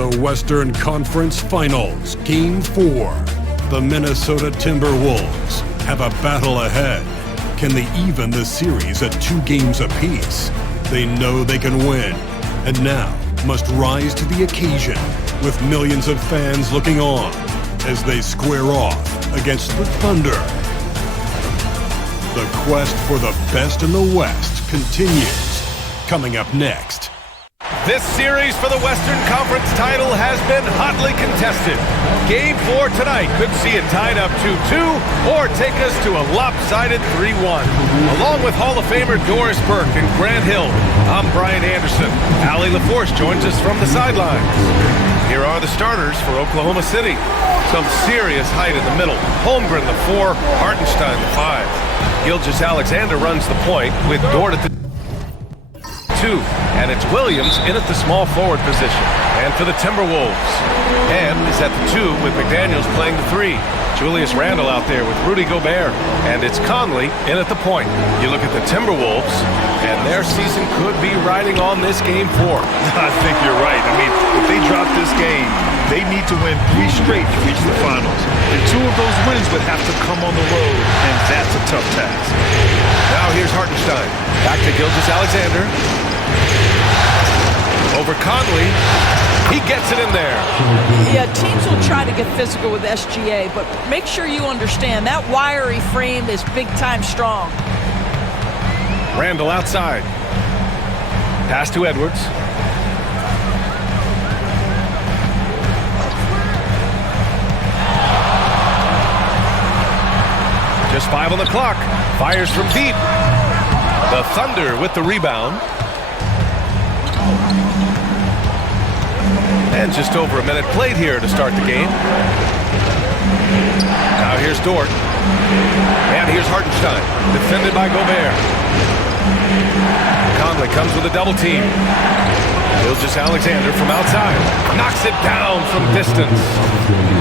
The Western Conference Finals, Game 4. The Minnesota Timberwolves have a battle ahead. Can they even the series at 2 games apiece? They know they can win, and now must rise to the occasion with millions of fans looking on as they square off against the Thunder. The quest for the best in the West continues. Coming up next. This series for the Western Conference title has been hotly contested. Game 4 tonight could see it tied up 2-2 or take us to a lopsided 3-1. Along with Hall of Famer Doris Burke and Grant Hill, I'm Brian Anderson. Allie LaForce joins us from the sidelines. Here are the starters for Oklahoma City. Some serious height in the middle. Holmgren the 4, Hartenstein the 5. Gilgeous-Alexander runs the point with Dort at the 2, and it's Williams in at the small forward position. And for the Timberwolves, and is at the 2 with McDaniels playing the 3. Julius Randle out there with Rudy Gobert, and it's Conley in at the point. You look at the Timberwolves, and their season could be riding on this Game 4. I think you're right. I mean, if they drop this game, they need to win 3 straight to reach the finals. And 2 of those wins would have to come on the road, and that's a tough task. Now here's Hartenstein. Back to Gilgeous-Alexander. Over Conley. He gets it in there. Yeah, teams will try to get physical with SGA, but make sure you understand that wiry frame is big-time strong. Randle outside. Pass to Edwards. Just 5 on the clock. Fires from deep. The Thunder with the rebound. And just over a minute played here to start the game. Now here's Dort. And here's Hartenstein, defended by Gobert. Conley comes with a double team. Gilgeous-Alexander from outside. Knocks it down from distance.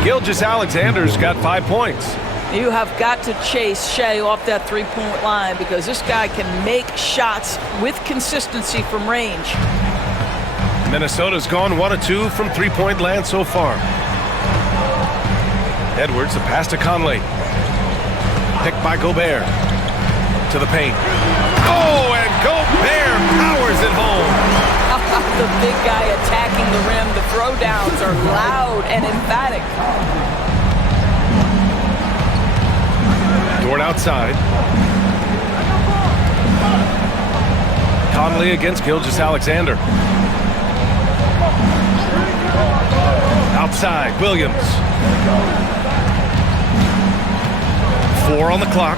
Gilgeous-Alexander's got 5 points. You have got to chase Shea off that 3-point line because this guy can make shots with consistency from range. Minnesota's gone 1 of 2 from 3-point land so far. Edwards, a pass to Conley. Picked by Gobert. To the paint. Oh, and Gobert powers it home. The big guy attacking the rim. The throwdowns are loud and emphatic. Dort outside. Conley against Gilgeous-Alexander. Outside, Williams. 4 on the clock.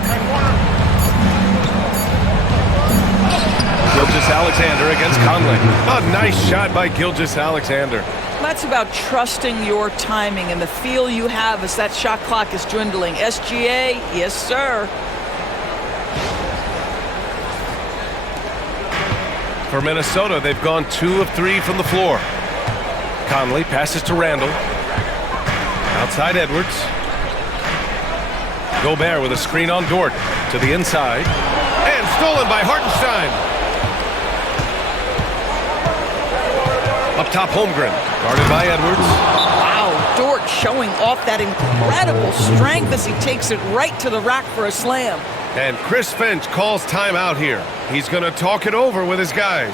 Gilgeous-Alexander against Conley. A nice shot by Gilgeous-Alexander. That's about trusting your timing and the feel you have as that shot clock is dwindling. SGA, yes, sir. For Minnesota, they've gone 2 of 3 from the floor. Conley passes to Randle. Outside Edwards. Gobert with a screen on Dort to the inside. And stolen by Hartenstein. Up top, Holmgren. Guarded by Edwards. Wow, Dort showing off that incredible strength as he takes it right to the rack for a slam. And Chris Finch calls timeout here. He's going to talk it over with his guys.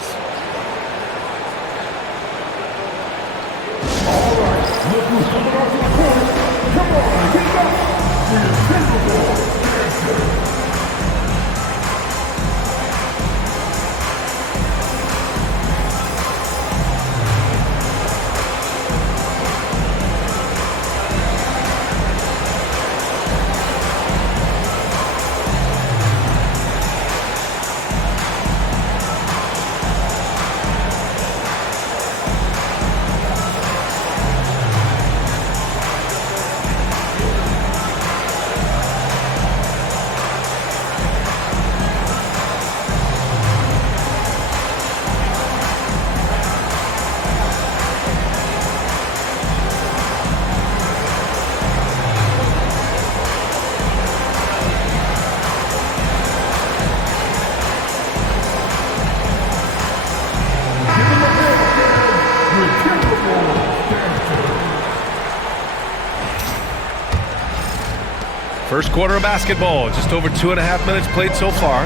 First quarter of basketball, just over 2.5 minutes played so far.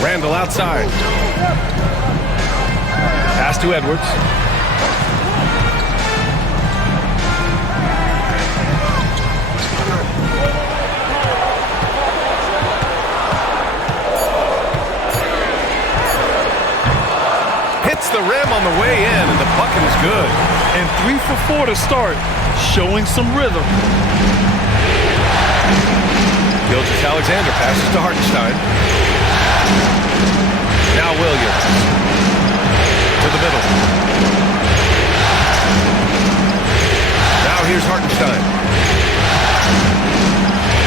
Randall outside. Pass to Edwards. Hits the rim on the way in, and the bucket is good. And 3 for 4 to start, showing some rhythm. Gilgeous-Alexander passes to Hartenstein. Now Williams. To the middle. Now here's Hartenstein.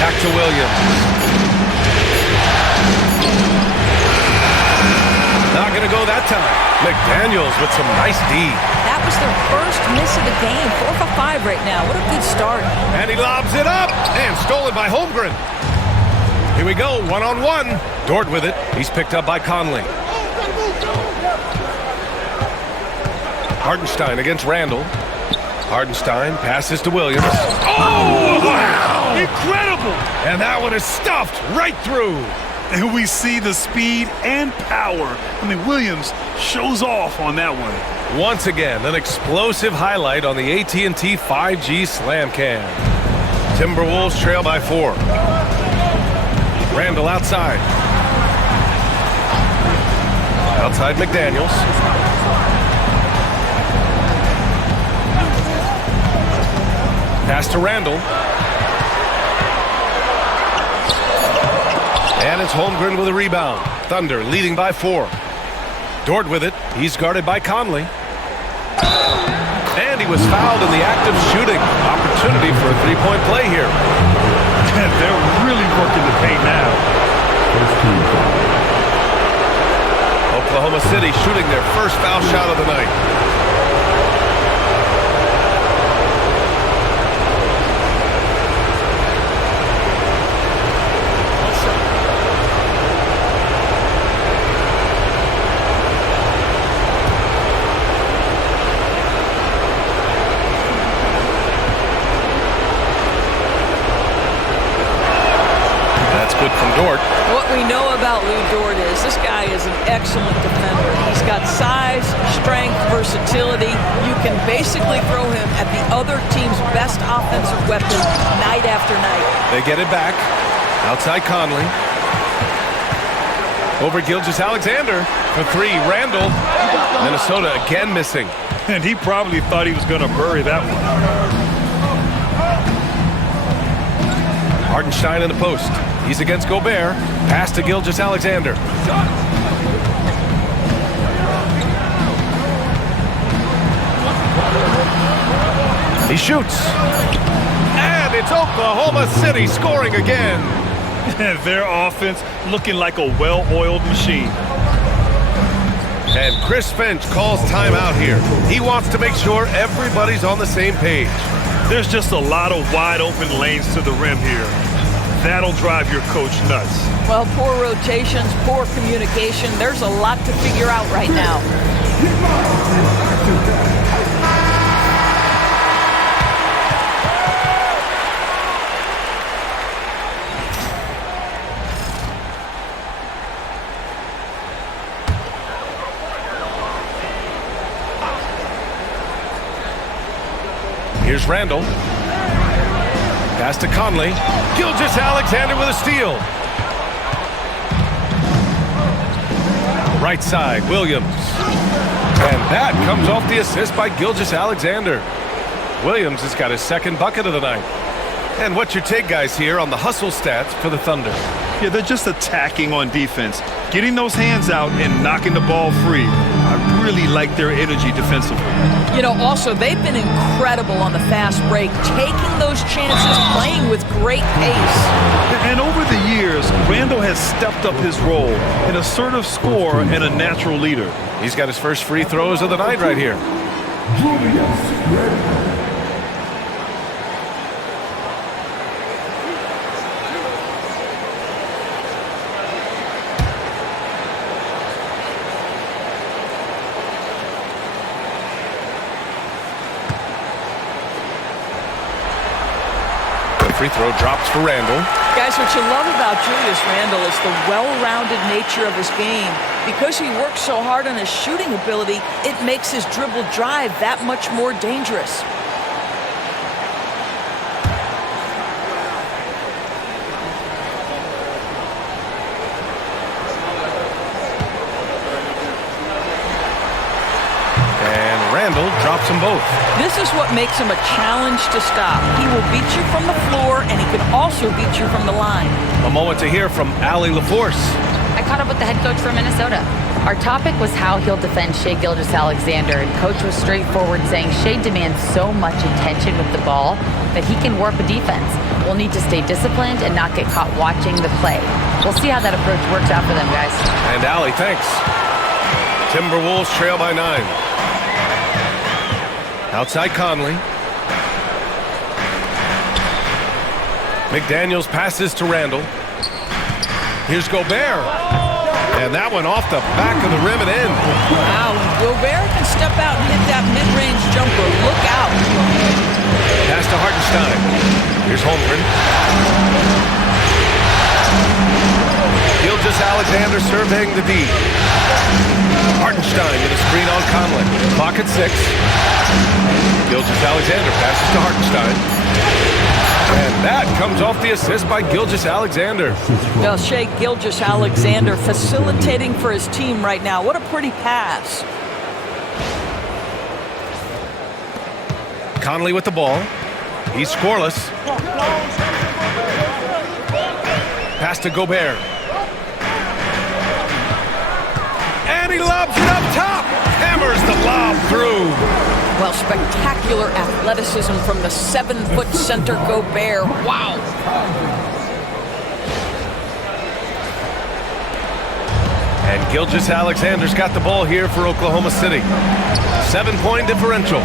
Back to Williams. Not going to go that time. McDaniels with some nice D. That was their first miss of the game. 4 for 5 right now. What a good start. And he lobs it up. And stolen by Holmgren. Here we go, one-on-one. Dort with it. He's picked up by Conley. Hartenstein against Randall. Hartenstein passes to Williams. Oh, wow! Incredible! And that one is stuffed right through. And we see the speed and power. I mean, Williams shows off on that one. Once again, an explosive highlight on the AT&T 5G Slam Cam. Timberwolves trail by 4. Randall outside. Outside McDaniels. Pass to Randall. And it's Holmgren with a rebound. Thunder leading by 4. Dort with it. He's guarded by Conley. And he was fouled in the act of shooting. Opportunity for a three-point play here. And they're really working the paint now. Oklahoma City shooting their first foul shot of the night. Good from Dort. What we know about Lou Dort is this guy is an excellent defender. He's got size, strength, versatility. You can basically throw him at the other team's best offensive weapon night after night. They get it back. Outside Conley. Over Gilgeous-Alexander for 3. Randall. Minnesota again missing. And he probably thought he was going to bury that one. Hartenstein in the post. He's against Gobert. Pass to Gilgeous-Alexander. He shoots. And it's Oklahoma City scoring again. And their offense looking like a well-oiled machine. And Chris Finch calls timeout here. He wants to make sure everybody's on the same page. There's just a lot of wide open lanes to the rim here. That'll drive your coach nuts. Well, poor rotations, poor communication. There's a lot to figure out right now. Here's Randall. Pass to Conley. Gilgeous-Alexander with a steal. Right side, Williams. And that comes off the assist by Gilgeous-Alexander. Williams has got his second bucket of the night. And what's your take, guys, here on the hustle stats for the Thunder? Yeah, they're just attacking on defense, getting those hands out and knocking the ball free. I really like their energy defensively. You know, also, they've been incredible on the fast break, taking those chances, playing with great pace. And over the years, Randall has stepped up his role, an assertive scorer and a natural leader. He's got his first free throws of the night right here. free throw drops for Randall. Guys, what you love about Julius Randle is the well-rounded nature of his game. Because he works so hard on his shooting ability, it makes his dribble drive that much more dangerous. Randall drops them both. This is what makes him a challenge to stop. He will beat you from the floor, and he can also beat you from the line. A moment to hear from Allie LaForce. I caught up with the head coach for Minnesota. Our topic was how he'll defend Shai Gilgeous-Alexander, and coach was straightforward, saying Shai demands so much attention with the ball that he can warp a defense. We'll need to stay disciplined and not get caught watching the play. We'll see how that approach works out for them, guys. And Allie, thanks. Timberwolves trail by 9. Outside Conley. McDaniels passes to Randall. Here's Gobert. And that one off the back of the rim and in. Wow, when Gobert can step out and hit that mid-range jumper, look out. Pass to Hartenstein. Here's Holmgren. Gilgeous-Alexander surveying the D. Hartenstein with a screen on Conley. Clock at 6. Gilgeous-Alexander passes to Hartenstein. And that comes off the assist by Gilgeous-Alexander. Well, Shai Gilgeous-Alexander facilitating for his team right now. What a pretty pass. Conley with the ball. He's scoreless. Pass to Gobert. And he lobs it up top. Hammers the lob through. Well, spectacular athleticism from the 7-foot center Gobert. Wow. And Gilgeous-Alexander's got the ball here for Oklahoma City. 7-point differential.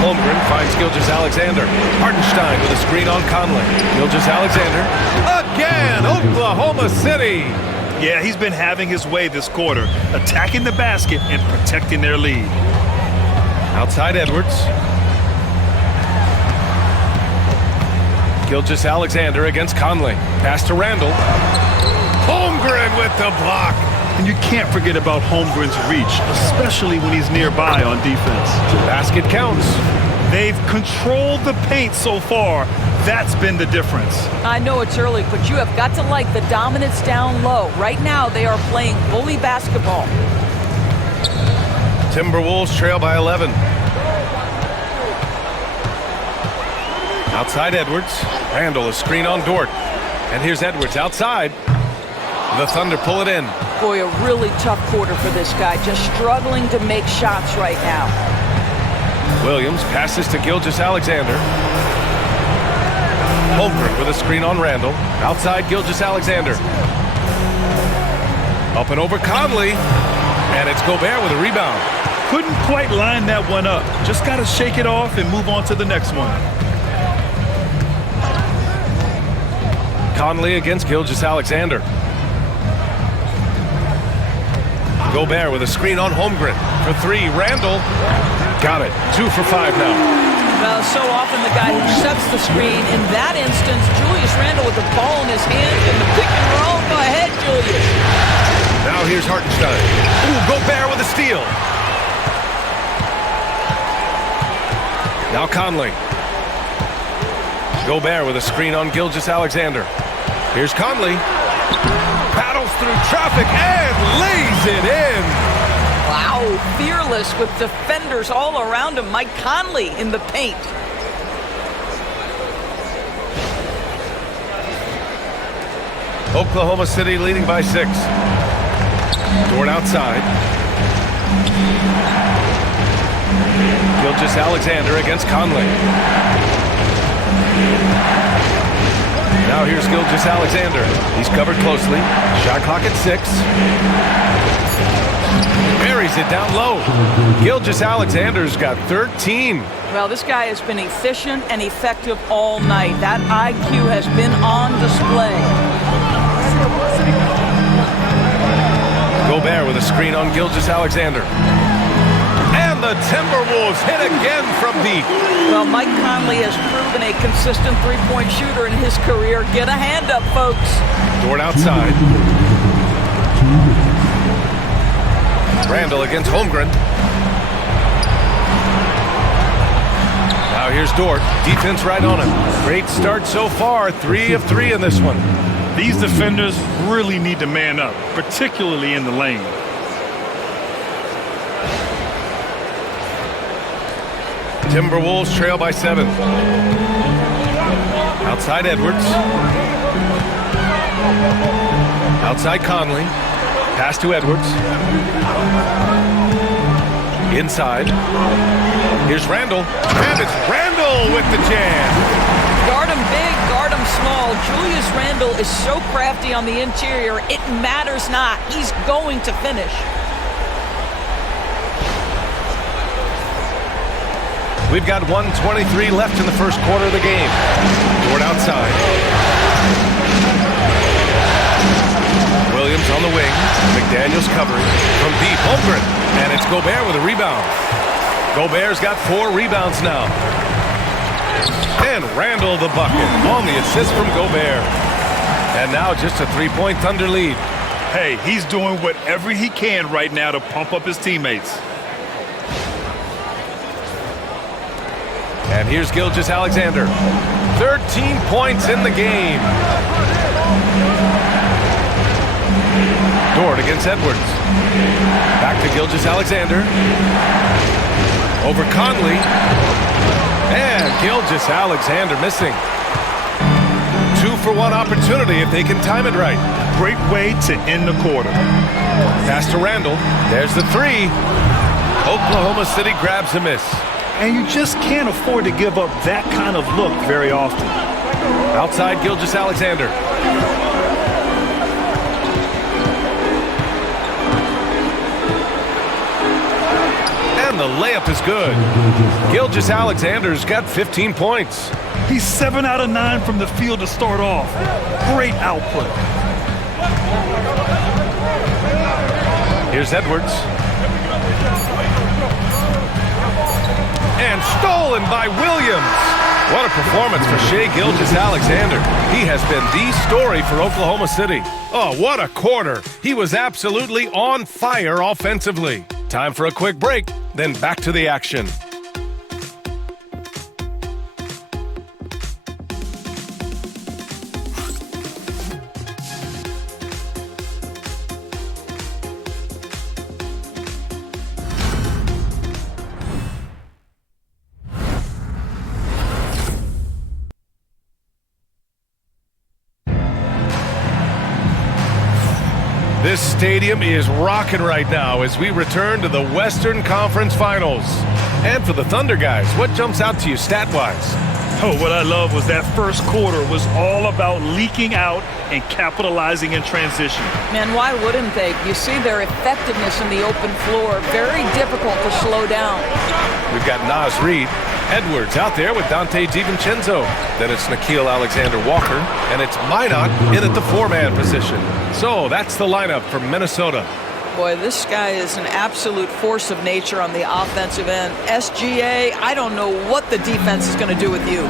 Holmgren finds Gilgeous-Alexander. Hartenstein with a screen on Conley. Gilgeous-Alexander. Again, Oklahoma City. Yeah, he's been having his way this quarter, attacking the basket and protecting their lead. Outside Edwards. Gilgeous-Alexander against Conley. Pass to Randall. Holmgren with the block. And you can't forget about Holmgren's reach, especially when he's nearby on defense. Basket counts. They've controlled the paint so far. That's been the difference. I know it's early, but you have got to like the dominance down low. Right now, they are playing bully basketball. Timberwolves trail by 11. Outside Edwards. Randall, a screen on Dort. And here's Edwards outside. The Thunder pull it in. Boy, a really tough quarter for this guy. Just struggling to make shots right now. Williams passes to Gilgeous-Alexander. Holmgren with a screen on Randall. Outside Gilgeous-Alexander. Up and over Conley. And it's Gobert with a rebound. Couldn't quite line that one up. Just got to shake it off and move on to the next one. Conley against Gilgeous-Alexander. Gobert with a screen on Holmgren. For 3, Randall. Got it. 2 for 5 now. Well, so often the guy who sets the screen. In that instance, Julius Randle with the ball in his hand in the pick and roll. Go ahead, Julius. Now here's Hartenstein. Ooh, Gobert with a steal. Now Conley. Gobert with a screen on Gilgeous-Alexander. Here's Conley. Paddles through traffic and lays it in. Wow, fearless with defenders all around him. Mike Conley in the paint. Oklahoma City leading by 6. Dort outside. Gilgeous-Alexander against Conley. Now here's Gilgeous-Alexander. He's covered closely. Shot clock at 6. Buries it down low. Gilgeous-Alexander's got 13. Well, this guy has been efficient and effective all night. That IQ has been on display. Gobert with a screen on Gilgeous-Alexander. And the Timberwolves hit again from deep. Well, Mike Conley has proven a consistent three-point shooter in his career. Get a hand up, folks. Dort outside. Randall against Holmgren. Now here's Dort. Defense right on him. Great start so far. 3 of 3 in this one. These defenders really need to man up, particularly in the lane. Timberwolves trail by 7. Outside Edwards. Outside Conley. Pass to Edwards. Inside. Here's Randall. And it's Randall with the jam. Guard him big, guard him small. Julius Randle is so crafty on the interior, it matters not. He's going to finish. We've got 1:23 left in the first quarter of the game. Dort outside. Williams on the wing. McDaniels covering. From deep, Holmgren. And it's Gobert with a rebound. Gobert's got 4 rebounds now. And Randall the bucket on the assist from Gobert. And now just a 3-point Thunder lead. Hey, he's doing whatever he can right now to pump up his teammates. And here's Gilgeous-Alexander. 13 points in the game. Dort against Edwards. Back to Gilgeous-Alexander. Over Conley. And Gilgeous-Alexander missing. 2-for-1 opportunity if they can time it right. Great way to end the quarter. Pass to Randall. There's the 3. Oklahoma City grabs a miss. And you just can't afford to give up that kind of look very often. Outside Gilgeous-Alexander. And the layup is good. Gilgeous-Alexander's got 15 points. He's 7 out of 9 from the field to start off. Great output. Here's Edwards. And stolen by Williams. What a performance for Shai Gilgeous-Alexander. He has been the story for Oklahoma City. Oh, what a quarter. He was absolutely on fire offensively. Time for a quick break, then back to the action. This stadium is rocking right now as we return to the Western Conference Finals. And for the Thunder guys, what jumps out to you stat-wise? Oh, what I love was that first quarter was all about leaking out and capitalizing in transition. Man, why wouldn't they? You see their effectiveness in the open floor. Very difficult to slow down. We've got Naz Reid. Edwards out there with Dante DiVincenzo. Then it's Nickeil Alexander-Walker, and it's Minot in at the 4-man position. So that's the lineup for Minnesota. Boy, this guy is an absolute force of nature on the offensive end. SGA, I don't know what the defense is going to do with you.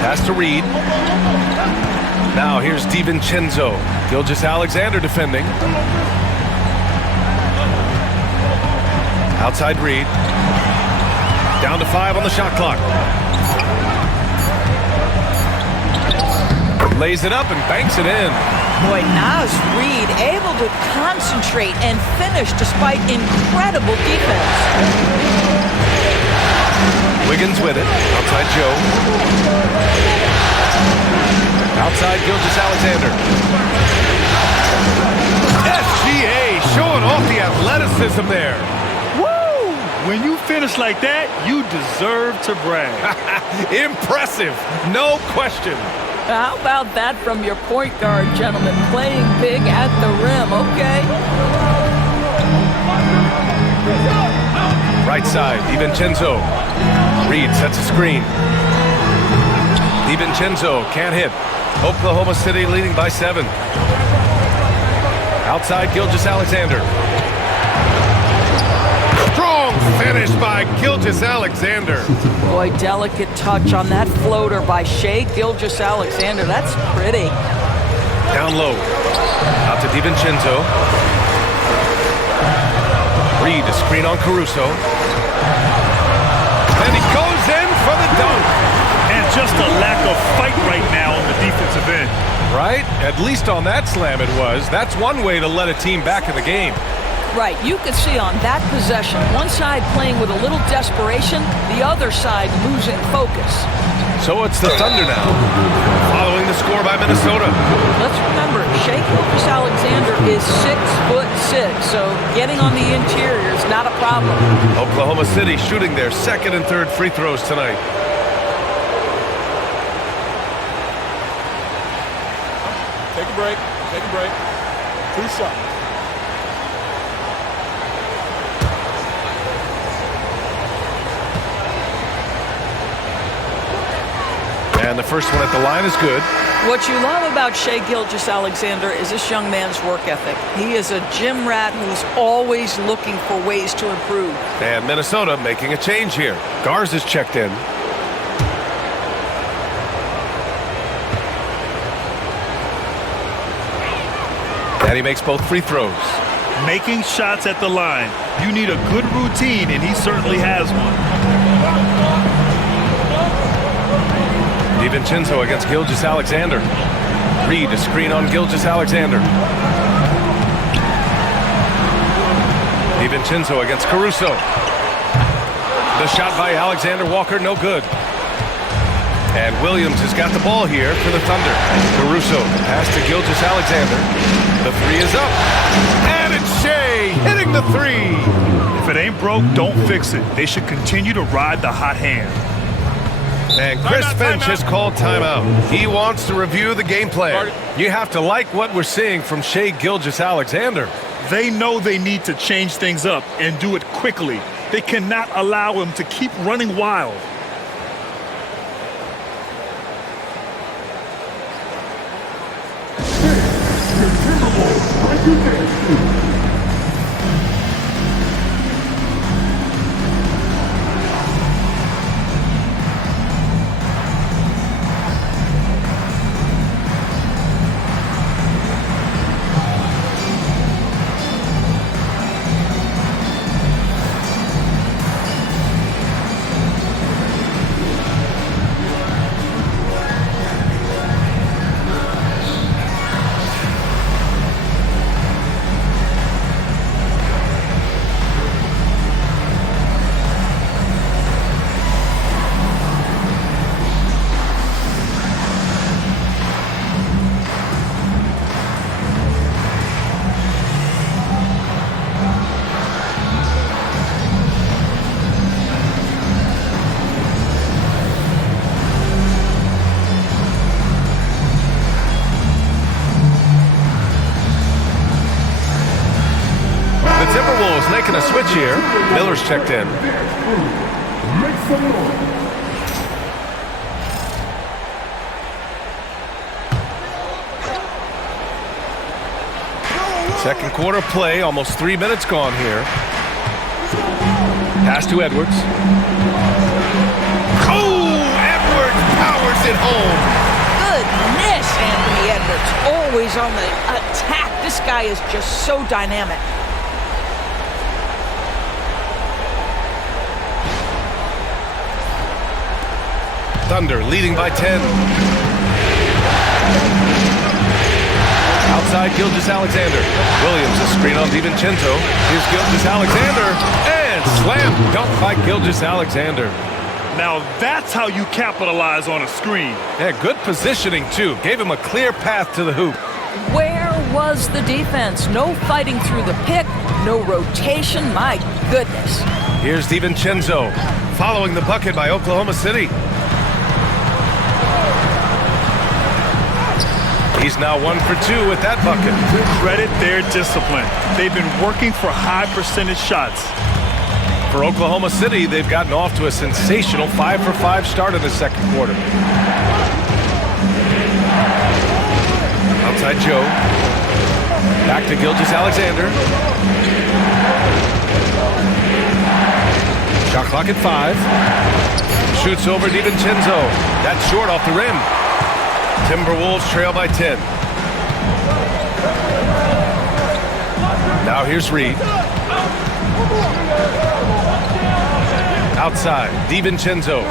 Pass to Reid. Now here's DiVincenzo. Gilgeous-Alexander defending. Outside Reid. Down to 5 on the shot clock. Lays it up and banks it in. Boy, Naz Reid able to concentrate and finish despite incredible defense. Wiggins with it. Outside Joe. Outside Gilgeous-Alexander. SGA showing off the athleticism there. When you finish like that, you deserve to brag. Impressive, no question. How about that from your point guard, gentlemen? Playing big at the rim, okay? Right side, DiVincenzo. Reid sets a screen. DiVincenzo can't hit. Oklahoma City leading by 7. Outside Gilgeous-Alexander. finish by Gilgeous-Alexander. Boy, delicate touch on that floater by Shai Gilgeous-Alexander. That's pretty. Down low. Out to DiVincenzo. Reed, a screen on Caruso. And he goes in for the dunk. And just a lack of fight right now on the defensive end. Right? At least on that slam it was. That's one way to let a team back in the game. Right, you could see on that possession, one side playing with a little desperation, the other side losing focus. So it's the Thunder now, following the score by Minnesota. Let's remember, Shai Gilgeous-Alexander is 6'6", so getting on the interior is not a problem. Oklahoma City shooting their second and third free throws tonight. Take a break. Take a break. 2 shots. And the first one at the line is good. What you love about Shai Gilgeous-Alexander is this young man's work ethic. He is a gym rat who's always looking for ways to improve. And Minnesota making a change here. Garza is checked in. And he makes both free throws. Making shots at the line. You need a good routine, and he certainly has one. DiVincenzo against Gilgeous-Alexander. Reed, a screen on Gilgeous-Alexander. DiVincenzo against Caruso. The shot by Alexander Walker, no good. And Williams has got the ball here for the Thunder. Caruso, pass to Gilgeous-Alexander. The three is up. And it's Shai hitting the three. If it ain't broke, don't fix it. They should continue to ride the hot hand. And Chris Finch has called timeout. He wants to review the game plan. You have to like what we're seeing from Shai Gilgeous-Alexander. They know they need to change things up and do it quickly. They cannot allow him to keep running wild. Timberwolves making a switch here. Miller's checked in. Second quarter play, almost 3 minutes gone here. Pass to Edwards. Oh, Edwards powers it home. Goodness, Anthony Edwards, always on the attack. This guy is just so dynamic. Thunder leading by 10. Outside Gilgeous-Alexander. Williams, a screen on DiVincenzo. Here's Gilgeous-Alexander. And slam dunk by Gilgeous-Alexander. Now that's how you capitalize on a screen. Yeah, good positioning, too. Gave him a clear path to the hoop. Where was the defense? No fighting through the pick, no rotation. My goodness. Here's DiVincenzo following the bucket by Oklahoma City. He's now 1 for 2 with that bucket. Credit their discipline. They've been working for high percentage shots. For Oklahoma City, they've gotten off to a sensational 5 for 5 start in the second quarter. Outside Joe. Back to Gilgeous-Alexander. Shot clock at 5. Shoots over DiVincenzo. That's short off the rim. Timberwolves trail by 10. Now here's Reed. Outside, DiVincenzo.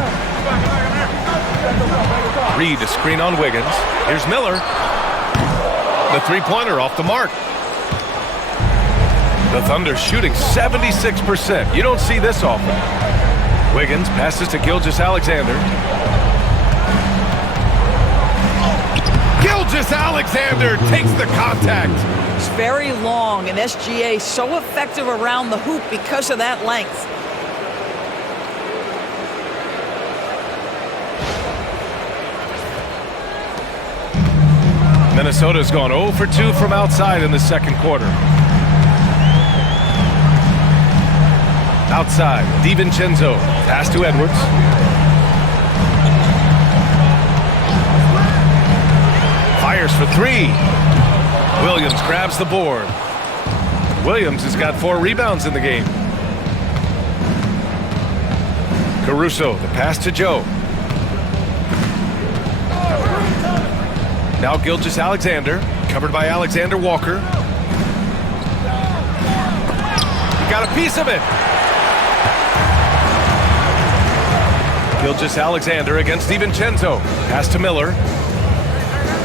Reed, a screen on Wiggins. Here's Miller. The three-pointer off the mark. The Thunder shooting 76%. You don't see this often. Wiggins passes to Gilgeous-Alexander. Gilgeous-Alexander takes the contact. It's very long, and SGA so effective around the hoop because of that length. Minnesota's gone 0 for 2 from outside in the second quarter. Outside, DiVincenzo. Pass to Edwards. Fires for 3. Williams grabs the board. Williams has got 4 rebounds in the game. Caruso, the pass to Joe. Now Gilgeous-Alexander, covered by Alexander Walker. He got a piece of it. Gilgeous-Alexander against DiVincenzo. Pass to Miller.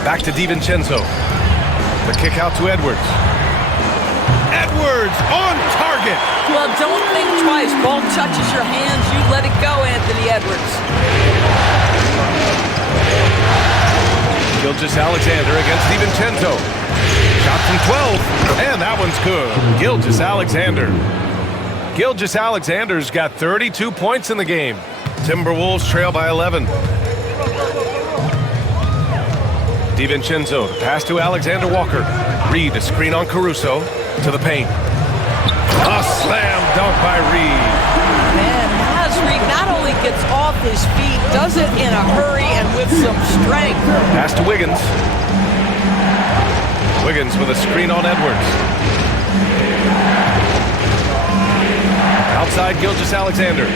Back to DiVincenzo. The kick out to Edwards. Edwards on target. Well, don't think twice. Ball touches your hands, you let it go, Anthony Edwards. Gilgeous-Alexander against DiVincenzo. Shot from 12, and that one's good. Gilgeous-Alexander. Gilgeous-Alexander's got 32 points in the game. Timberwolves trail by 11. DiVincenzo, the pass to Alexander Walker. Reed, a screen on Caruso, to the paint. A slam dunk by Reed. Man, Naz Reed not only gets off his feet, does it in a hurry and with some strength. Pass to Wiggins. Wiggins with a screen on Edwards. Outside Gilgeous-Alexander.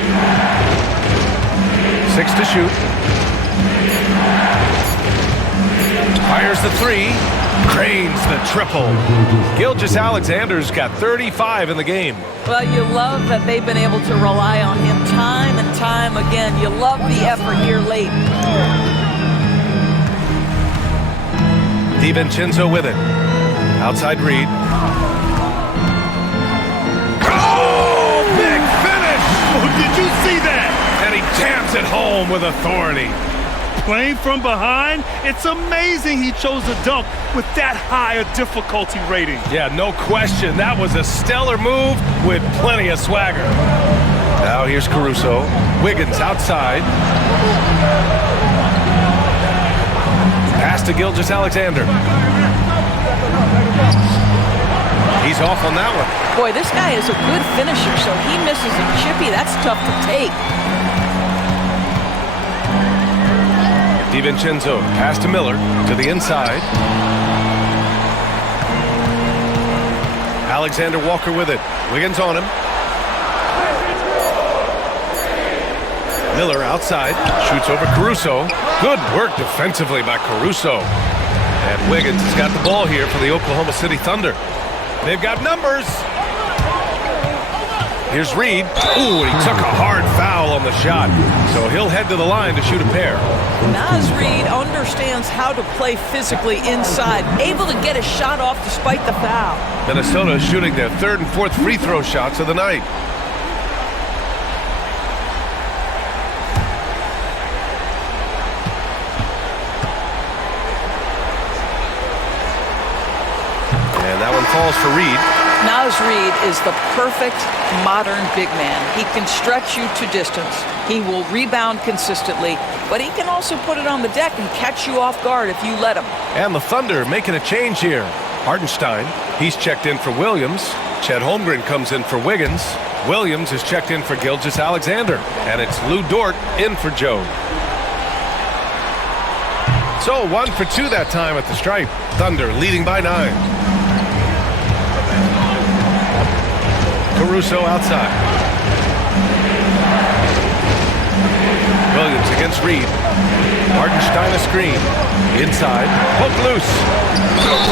6 to shoot. Fires the 3. Cranes the triple. Gilgeous-Alexander's got 35 in the game. Well, you love that they've been able to rely on him time and time again. You love the effort here late. DiVincenzo with it. Outside Reed. Oh, big finish! Oh, did you see that? And he jams it home with authority. Playing from behind, it's amazing he chose a dunk with that high a difficulty rating. Yeah, no question. That was a stellar move with plenty of swagger. Now here's Caruso. Wiggins outside. Pass to Gilgeous-Alexander. He's off on that one. Boy, this guy is a good finisher, so he misses a chippy. That's tough to take. DiVincenzo, pass to Miller, to the inside. Alexander Walker with it. Wiggins on him. Miller outside, shoots over Caruso. Good work defensively by Caruso. And Wiggins has got the ball here for the Oklahoma City Thunder. They've got numbers. Here's Reed. Ooh, and he took a hard foul on the shot. So he'll head to the line to shoot a pair. Naz Reed understands how to play physically inside, able to get a shot off despite the foul. Minnesota is shooting their 3rd and 4th free throw shots of the night. And that one falls for Reed. Naz Reed is the perfect modern big man. He can stretch you to distance. He will rebound consistently, but he can also put it on the deck and catch you off guard if you let him. And the Thunder making a change here. Hartenstein, he's checked in for Williams. Chet Holmgren comes in for Wiggins. Williams is checked in for Gilgeous-Alexander. And it's Lou Dort in for Joe. So 1 for 2 that time at the stripe. Thunder leading by 9. Caruso outside. against Reed. Hartenstein a screen. Inside. Hook loose.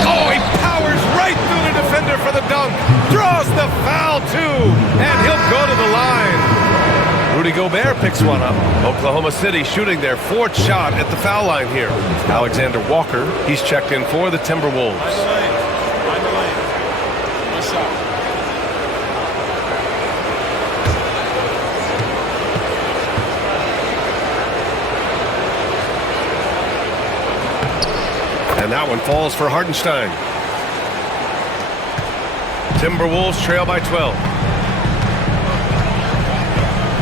Oh, he powers right through the defender for the dunk. Draws the foul, too. And he'll go to the line. Rudy Gobert picks one up. Oklahoma City shooting their 4th shot at the foul line here. Alexander Walker, he's checked in for the Timberwolves. Find the lane. Good shot. And that one falls for Hartenstein. Timberwolves trail by 12.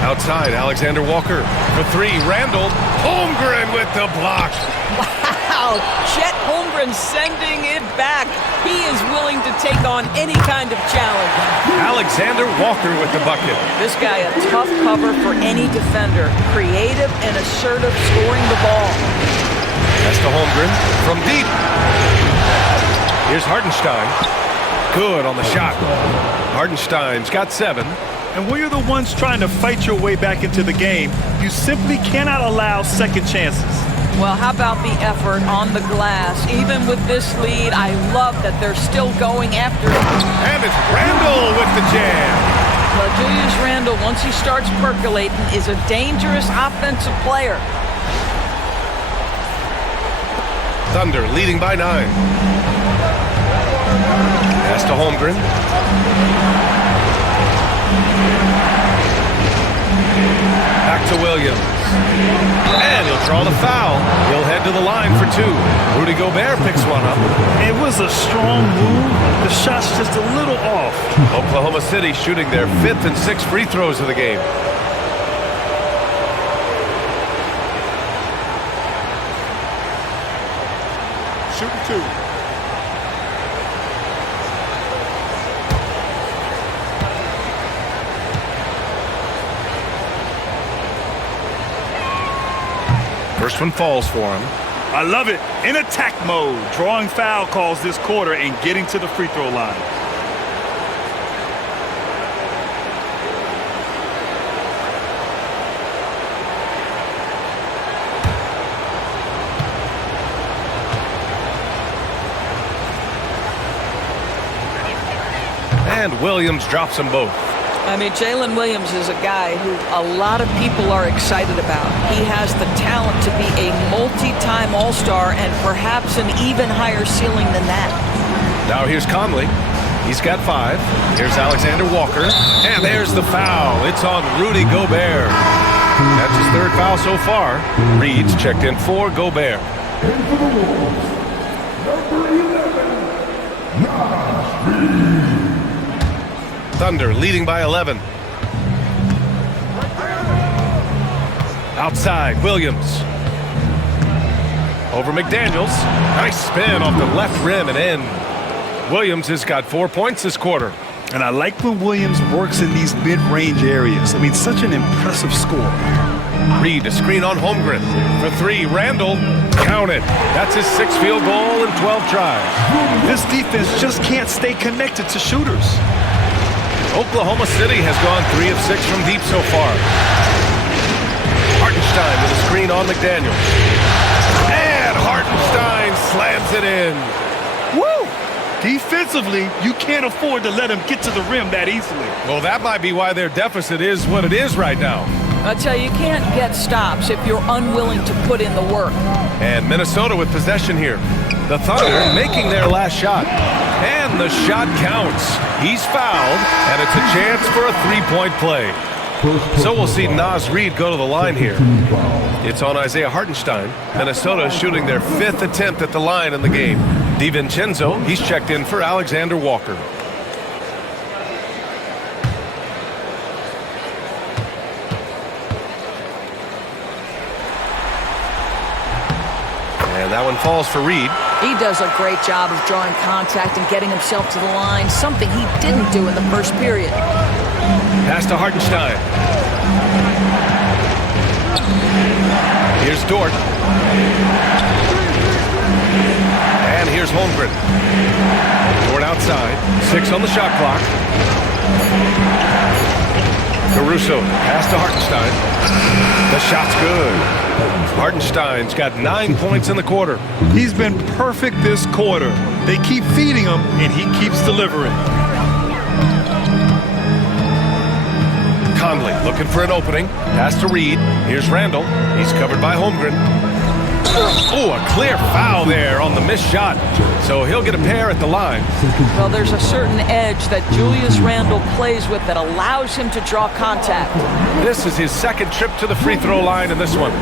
Outside, Alexander Walker for 3. Randall. Holmgren with the block. Wow, Chet Holmgren sending it back. He is willing to take on any kind of challenge. Alexander Walker with the bucket. This guy a tough cover for any defender. Creative and assertive scoring the ball. That's to Holmgren from deep. Here's Hartenstein. Good on the shot. Hartenstein's got 7. And when you're the ones trying to fight your way back into the game, you simply cannot allow second chances. Well, how about the effort on the glass? Even with this lead, I love that they're still going after it. And it's Randall with the jam. Well, Julius Randle, once he starts percolating, is a dangerous offensive player. Thunder leading by 9. Pass to Holmgren. Back to Williams. And he'll draw the foul. He'll head to the line for 2. Rudy Gobert picks one up. It was a strong move. The shot's just a little off. Oklahoma City shooting their 5th and 6th free throws of the game. Shooting 2. First one falls for him. I love it. In attack mode, drawing foul calls this quarter and getting to the free throw line. And Williams drops them both. I mean, Jalen Williams is a guy who a lot of people are excited about. He has the talent to be a multi-time All-Star and perhaps an even higher ceiling than that. Now here's Conley. He's got 5. Here's Alexander Walker. And there's the foul. It's on Rudy Gobert. That's his 3rd foul so far. Reed's checked in for Gobert. Thunder leading by 11. Outside, Williams. Over McDaniels. Nice spin off the left rim and in. Williams has got 4 points this quarter. And I like when Williams works in these mid-range areas. I mean, such an impressive score. Reed, a screen on Holmgren. For 3, Randall. Count it. That's his 6th field goal in 12 tries. This defense just can't stay connected to shooters. Oklahoma City has gone 3 of 6 from deep so far. Hartenstein with a screen on McDaniels. And Hartenstein slams it in. Woo! Defensively, you can't afford to let him get to the rim that easily. Well, that might be why their deficit is what it is right now. I tell you, you can't get stops if you're unwilling to put in the work. And Minnesota with possession here. The Thunder making their last shot. And the shot counts. He's fouled, and it's a chance for a 3-point play. So we'll see Naz Reid go to the line here. It's on Isaiah Hartenstein. Minnesota shooting their 5th attempt at the line in the game. DiVincenzo, he's checked in for Alexander Walker. And that one falls for Reed. He does a great job of drawing contact and getting himself to the line, something he didn't do in the first period. Pass to Hartenstein. Here's Dort. And here's Holmgren. Dort outside. 6 on the shot clock. Caruso. Pass to Hartenstein. The shot's good. Hartenstein's got 9 points in the quarter. He's been perfect this quarter. They keep feeding him, and he keeps delivering. Conley looking for an opening. Pass to Reed. Here's Randall. He's covered by Holmgren. Oh, a clear foul there on the missed shot. So he'll get a pair at the line. Well, there's a certain edge that Julius Randle plays with that allows him to draw contact. This is his second trip to the free throw line in this one.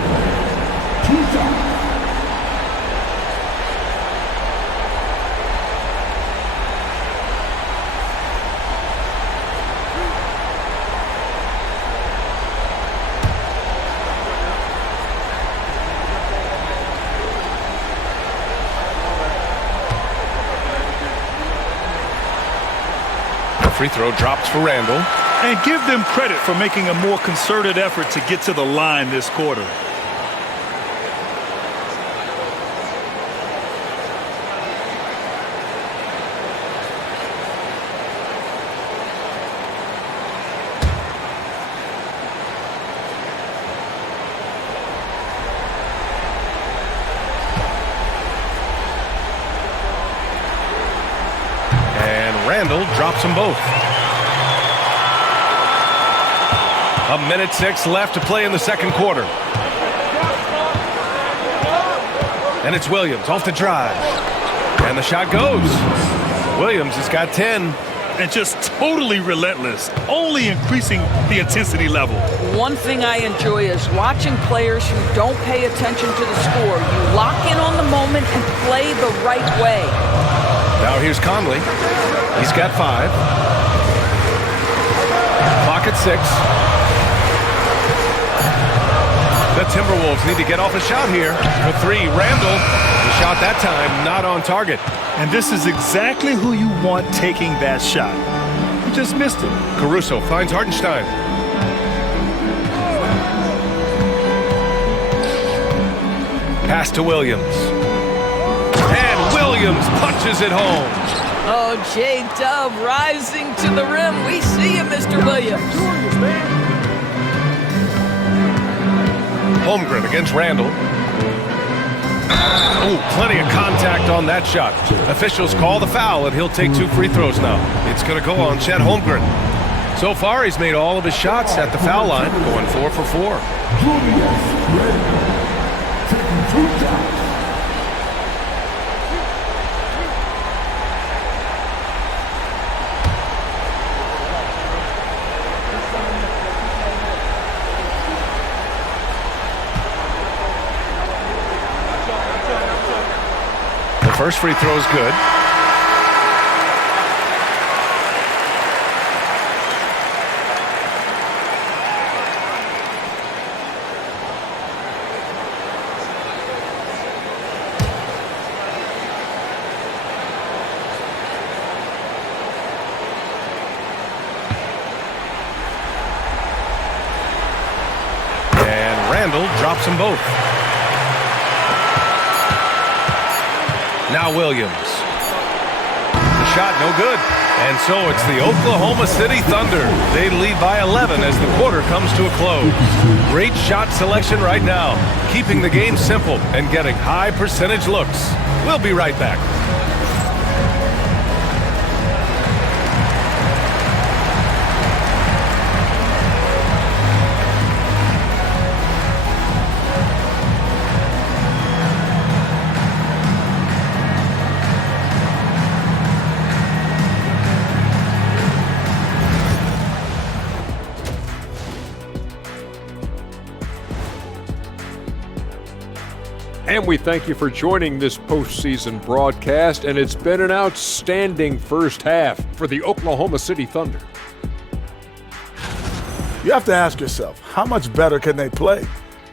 Free throw drops for Randall. And give them credit for making a more concerted effort to get to the line this quarter. Randall drops them both. 1:06 left to play in the second quarter. And it's Williams off the drive. And the shot goes. Williams has got 10. And just totally relentless, only increasing the intensity level. One thing I enjoy is watching players who don't pay attention to the score. You lock in on the moment and play the right way. Now here's Conley. He's got 5. Clock at 6. The Timberwolves need to get off a shot here. For 3, Randall. The shot that time not on target. And this is exactly who you want taking that shot. He just missed it. Caruso finds Hartenstein. Pass to Williams. And Williams punches it home. Oh, J-Dub rising to the rim. We see you, Mr. Williams. Holmgren against Randall. Oh, plenty of contact on that shot. Officials call the foul, and he'll take 2 free throws now. It's going to go on Chet Holmgren. So far, he's made all of his shots at the foul line, going 4 for 4. First free throw is good. And Randall drops them both. Now Williams. The shot no good. And so it's the Oklahoma City Thunder. They lead by 11 as the quarter comes to a close. Great shot selection right now, keeping the game simple and getting high percentage looks. We'll be right back. And we thank you for joining this postseason broadcast, and it's been an outstanding first half for the Oklahoma City Thunder. You have to ask yourself, how much better can they play?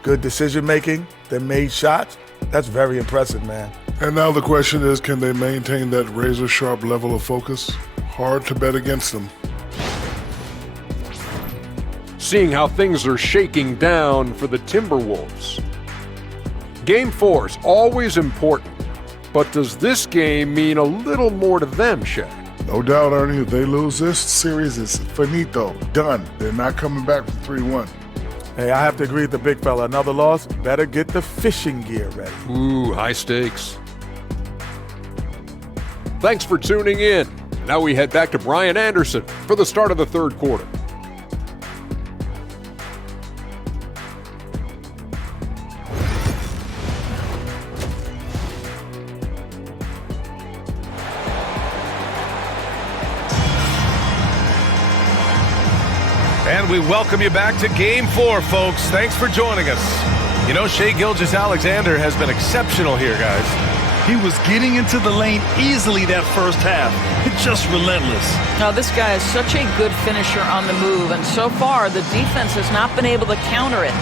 Good decision-making, they made shots. That's very impressive, man. And now the question is, can they maintain that razor-sharp level of focus? Hard to bet against them. Seeing how things are shaking down for the Timberwolves. Game 4 is always important, but does this game mean a little more to them, Shaq? No doubt, Ernie. If they lose this series, it's finito, done. They're not coming back from 3-1. Hey, I have to agree with the big fella. Another loss, better get the fishing gear ready. Ooh, high stakes. Thanks for tuning in. Now we head back to Brian Anderson for the start of the third quarter. And we welcome you back to Game 4, folks. Thanks for joining us. You know, Shai Gilgeous-Alexander has been exceptional here, guys. He was getting into the lane easily that first half. It's just relentless. Now, this guy is such a good finisher on the move, and so far, the defense has not been able to counter it.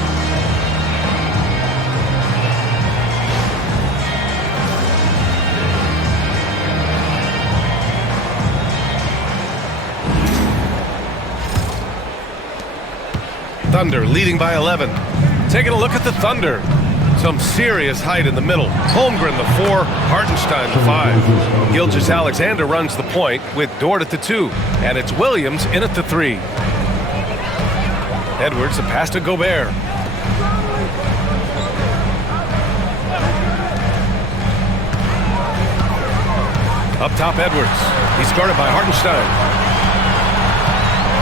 Thunder leading by 11. Taking a look at the Thunder. Some serious height in the middle. Holmgren the 4, Hartenstein the 5. Gilgeous-Alexander runs the point with Dort at the 2. And it's Williams in at the 3. Edwards, the pass to Gobert. Up top, Edwards. He's guarded by Hartenstein.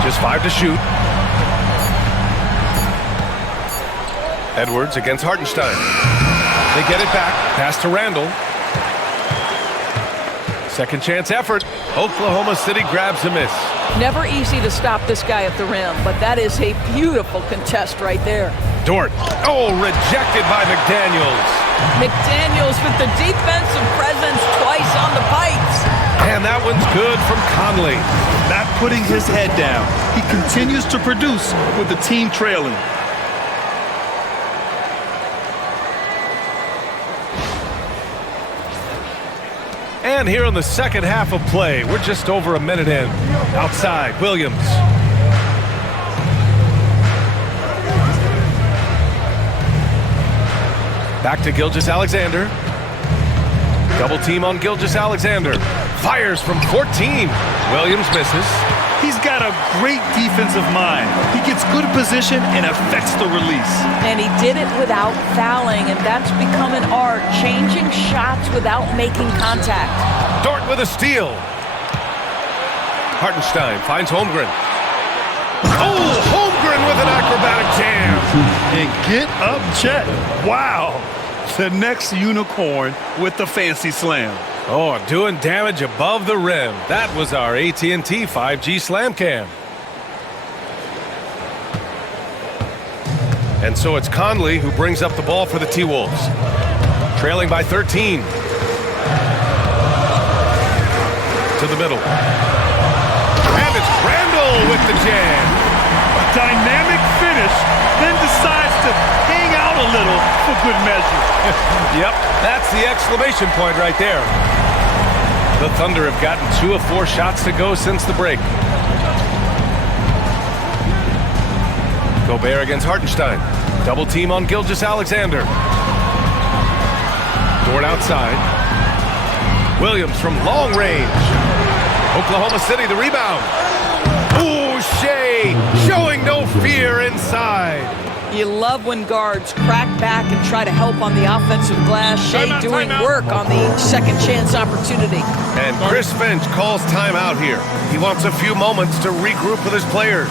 Just 5 to shoot. Edwards against Hartenstein. They get it back. Pass to Randall. Second chance effort. Oklahoma City grabs a miss. Never easy to stop this guy at the rim, but that is a beautiful contest right there. Dort. Oh, rejected by McDaniels. McDaniels with the defensive presence twice on the pipes. And that one's good from Conley. Not putting his head down. He continues to produce with the team trailing. And here in the second half of play, we're just over a minute in. Outside, Williams. Back to Gilgeous-Alexander. Double team on Gilgeous-Alexander. Fires from 14. Williams misses. He's got a great defensive mind. He gets good position and affects the release. And he did it without fouling, and that's become an art, changing shots without making contact. Dort with a steal. Hartenstein finds Holmgren. Oh, Holmgren with an acrobatic jam. And get up, Chet. Wow. The next unicorn with the fancy slam. Oh, doing damage above the rim. That was our AT&T 5G Slam Cam. And so it's Conley who brings up the ball for the T-Wolves. Trailing by 13. To the middle. And it's Randall with the jam. A dynamic finish, then decides to hang out a little for good measure. Yep, that's the exclamation point right there. The Thunder have gotten 2 of 4 shots to go since the break. Gobert against Hartenstein. Double team on Gilgeous-Alexander. Dort outside. Williams from long range. Oklahoma City the rebound. Ooh, Shai showing no fear inside. You love when guards crack back and try to help on the offensive glass. Shai doing work on the second chance opportunity. And Chris Finch calls timeout here. He wants a few moments to regroup with his players.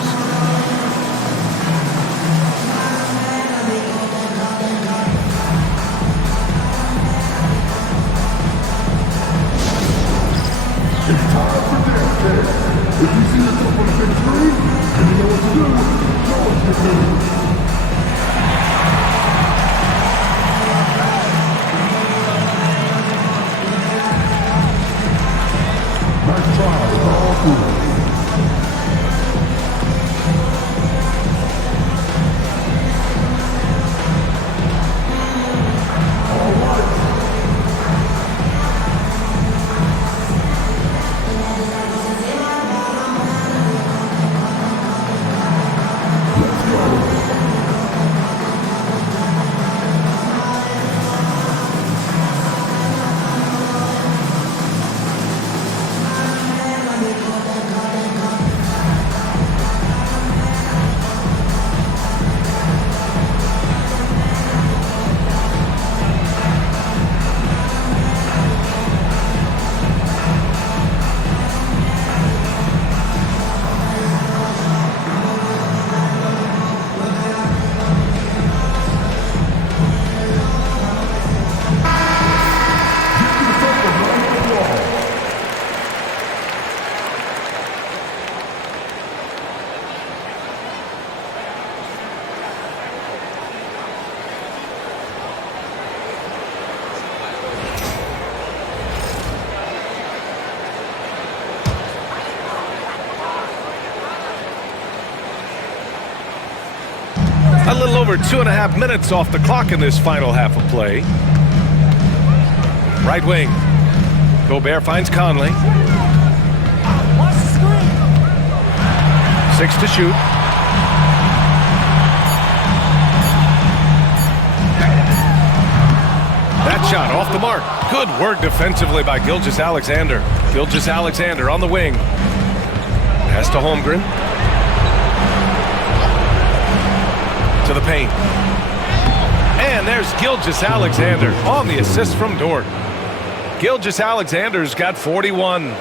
It's time for dance, kid. If you see yourself on the big screen and you know what to do, show us what to do. Nice try, it's all good. A little over 2.5 minutes off the clock in this final half of play. Right wing. Gobert finds Conley. 6 to shoot. That shot off the mark. Good work defensively by Gilgeous-Alexander. Gilgeous-Alexander on the wing. Pass to Holmgren. To the paint. And there's Gilgeous-Alexander on the assist from Dort. Gilgeous-Alexander's got 41.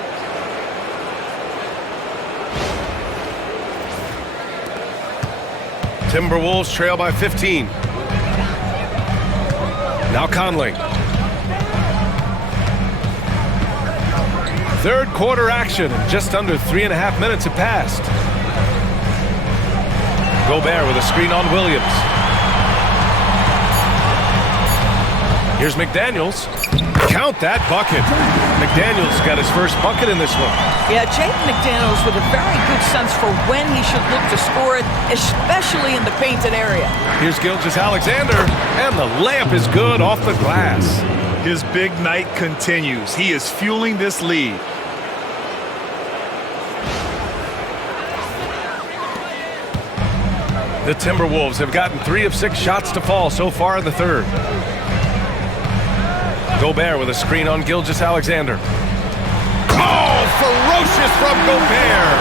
Timberwolves trail by 15. Now Conley. Third quarter action. Just under 3.5 minutes have passed. Gobert with a screen on Williams. Here's McDaniels. Count that bucket. McDaniels got his first bucket in this one. Yeah, Jaden McDaniels with a very good sense for when he should look to score it, especially in the painted area. Here's Gilgeous-Alexander, and the layup is good off the glass. His big night continues. He is fueling this lead. The Timberwolves have gotten 3 of 6 shots to fall so far in the third. Gobert with a screen on Gilgeous-Alexander. Oh, ferocious from Gobert.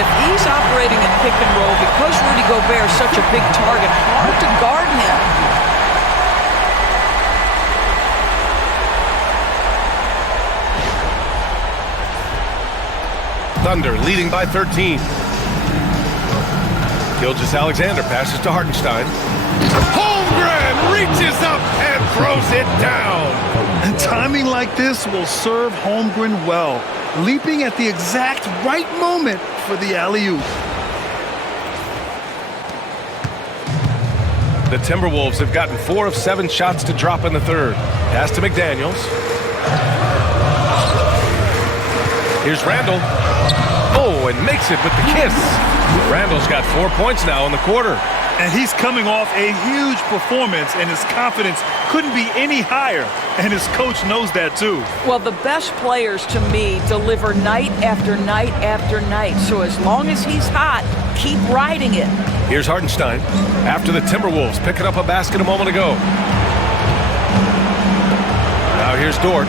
If he's operating in pick and roll, because Rudy Gobert is such a big target, hard to guard him. Thunder leading by 13. Gilgeous-Alexander passes to Hartenstein. Holmgren reaches up and throws it down. And timing like this will serve Holmgren well, leaping at the exact right moment for the alley-oop. The Timberwolves have gotten 4 of 7 shots to drop in the third. Pass to McDaniels. Here's Randall. Oh, and makes it with the kiss. Randall's got 4 points now in the quarter. And he's coming off a huge performance, and his confidence couldn't be any higher. And his coach knows that, too. Well, the best players, to me, deliver night after night after night. So as long as he's hot, keep riding it. Here's Hartenstein after the Timberwolves picking up a basket a moment ago. Now here's Dort.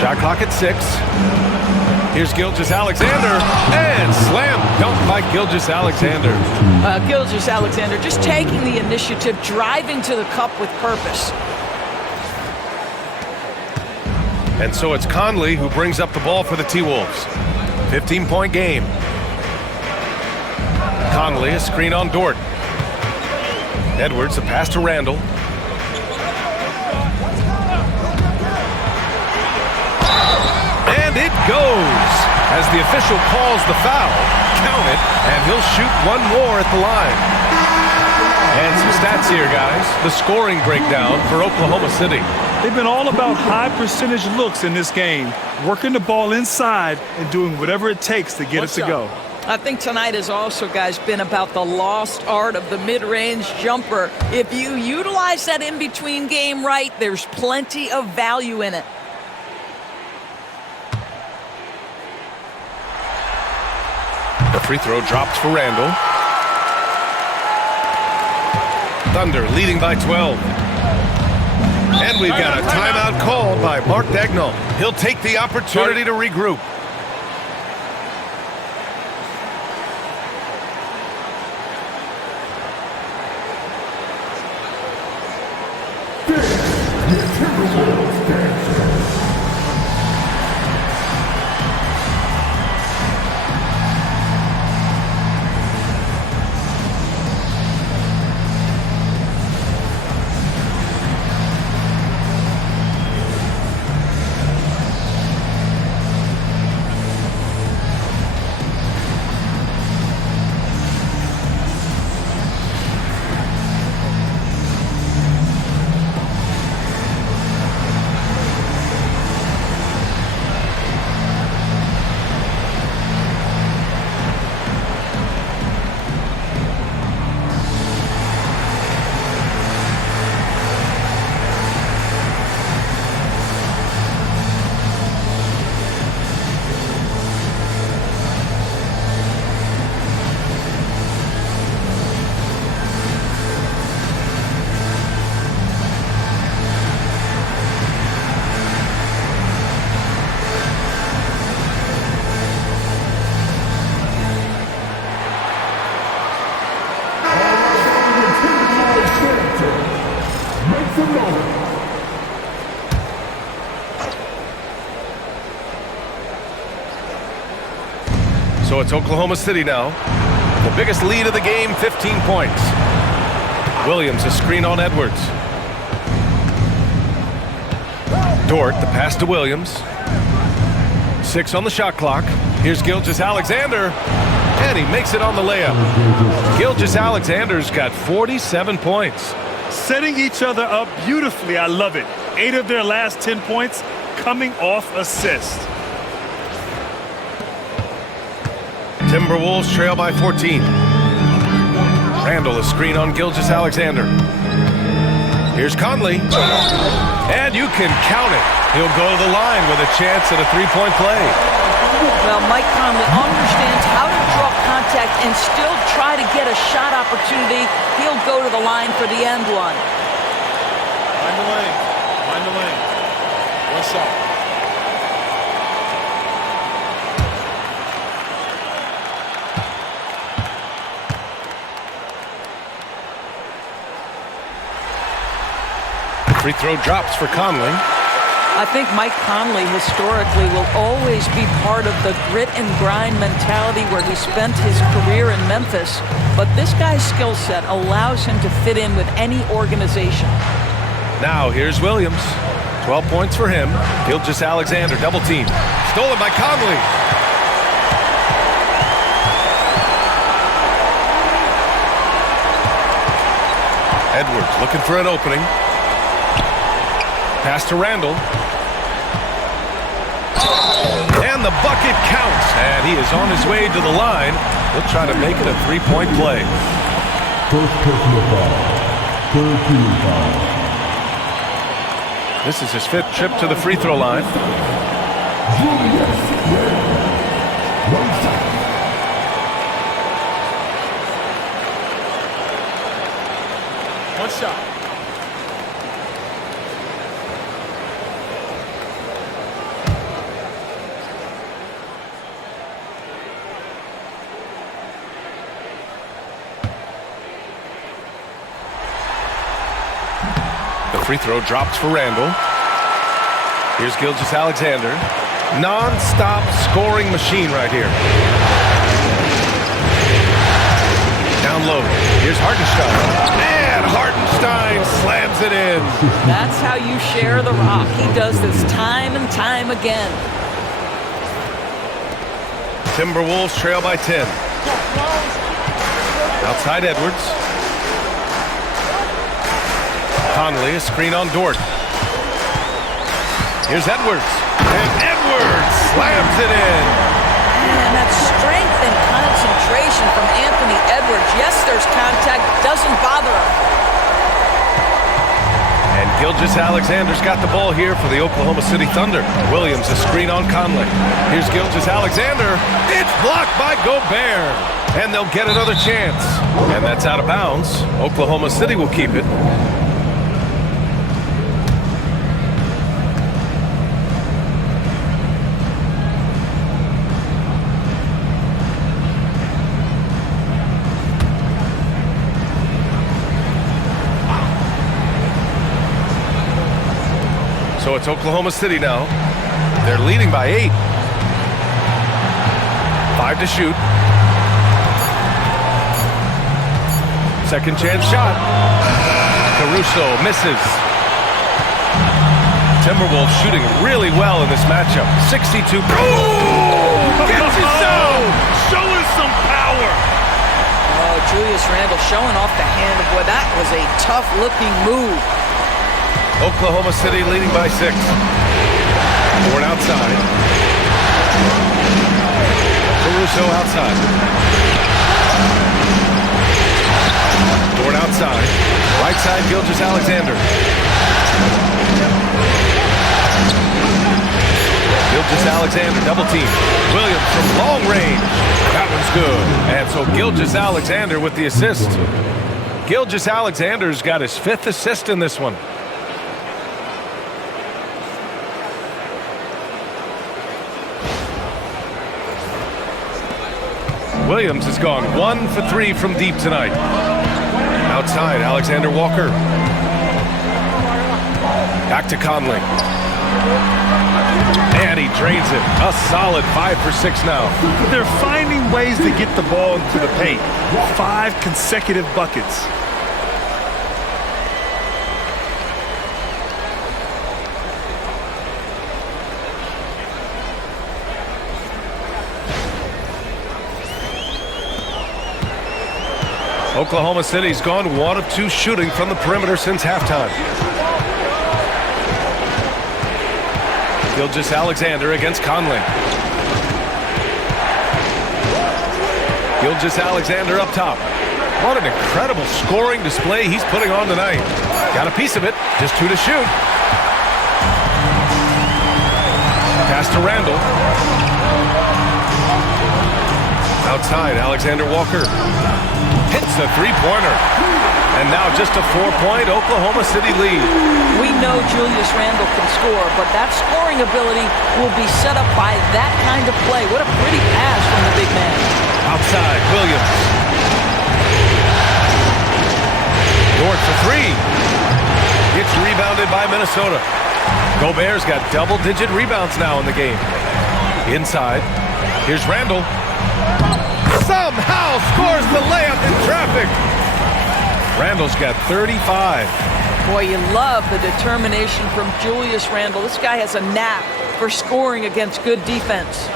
Shot clock at 6. Here's Gilgeous-Alexander, and slam dunk by Gilgeous-Alexander. Gilgeous-Alexander just taking the initiative, driving to the cup with purpose. And so it's Conley who brings up the ball for the T-Wolves. 15-point game. Conley, a screen on Dort. Edwards, a pass to Randall. And it goes as the official calls the foul. Count it, and he'll shoot one more at the line. And some stats here, guys. The scoring breakdown for Oklahoma City. They've been all about high percentage looks in this game, working the ball inside and doing whatever it takes to get it to go. I think tonight has also, guys, been about the lost art of the mid-range jumper. If you utilize that in-between game right, there's plenty of value in it. The free throw drops for Randall. Thunder leading by 12. And we've got a timeout called by Mark Dagnall. He'll take the opportunity to regroup. So it's Oklahoma City now. The biggest lead of the game, 15 points. Williams, a screen on Edwards. Dort, the pass to Williams. 6 on the shot clock. Here's Gilgeous-Alexander, and he makes it on the layup. Gilgeous-Alexander's got 47 points. Setting each other up beautifully. I love it. 8 of their last 10 points coming off assist. Timberwolves trail by 14. Randall, a screen on Gilgeous-Alexander. Here's Conley, and you can count it. He'll go to the line with a chance at a three-point play. Well, Mike Conley understands how to draw contact and still try to get a shot opportunity. He'll go to the line for the end one. Find the lane. Find the lane. One shot. Free throw drops for Conley. I think Mike Conley historically will always be part of the grit and grind mentality where he spent his career in Memphis, but this guy's skill set allows him to fit in with any organization. Now here's Williams. 12 points for him. Gilgeous-Alexander double team. Stolen by Conley. Edwards looking for an opening. Pass to Randall. And the bucket counts. And he is on his way to the line. He'll try to make it a three-point play. First personal foul. Third team foul. This is his 5th trip to the free throw line. One shot. Free throw drops for Randall. Here's Gilgeous-Alexander. Non-stop scoring machine right here. Down low. Here's Hartenstein. And Hartenstein slams it in. That's how you share the rock. He does this time and time again. Timberwolves trail by 10. Outside Edwards. Conley, a screen on Dort. Here's Edwards. And Edwards slams it in. And that strength and concentration from Anthony Edwards. Yes, there's contact. Doesn't bother him. And Gilgeous-Alexander's got the ball here for the Oklahoma City Thunder. Williams, a screen on Conley. Here's Gilgeous-Alexander. It's blocked by Gobert. And they'll get another chance. And that's out of bounds. Oklahoma City will keep it. So it's Oklahoma City now. They're leading by 8. 5 to shoot. Second chance shot. Caruso misses. Timberwolves shooting really well in this matchup. 62. Ooh! Gets it down! Showing some power. Oh, Julius Randle showing off the hand. Boy, that was a tough-looking move. Oklahoma City leading by 6. Dort outside. Caruso outside. Dort outside. Right side, Gilgeous-Alexander. Gilgeous-Alexander double team. Williams from long range. That one's good. And so Gilgeous-Alexander with the assist. Gilgeous-Alexander's got his 5th assist in this one. Williams has gone 1 for 3 from deep tonight. Outside, Alexander Walker. Back to Conley. And he drains it. A solid 5 for 6 now. They're finding ways to get the ball into the paint. 5 consecutive buckets. Oklahoma City's gone 1 of 2 shooting from the perimeter since halftime. Gilgeous-Alexander against Conley. Gilgeous-Alexander up top. What an incredible scoring display he's putting on tonight. Got a piece of it, just 2 to shoot. Pass to Randall. Outside, Alexander Walker hits a 3-pointer. And now just a 4-point Oklahoma City lead. We know Julius Randle can score, but that scoring ability will be set up by that kind of play. What a pretty pass from the big man. Outside, Williams. Dort for 3. It's rebounded by Minnesota. Gobert's got double-digit rebounds now in the game. Inside, here's Randall. Somehow scores the layup in traffic. Randall's got 35. Boy, you love the determination from Julius Randle. This guy has a knack for scoring against good defense.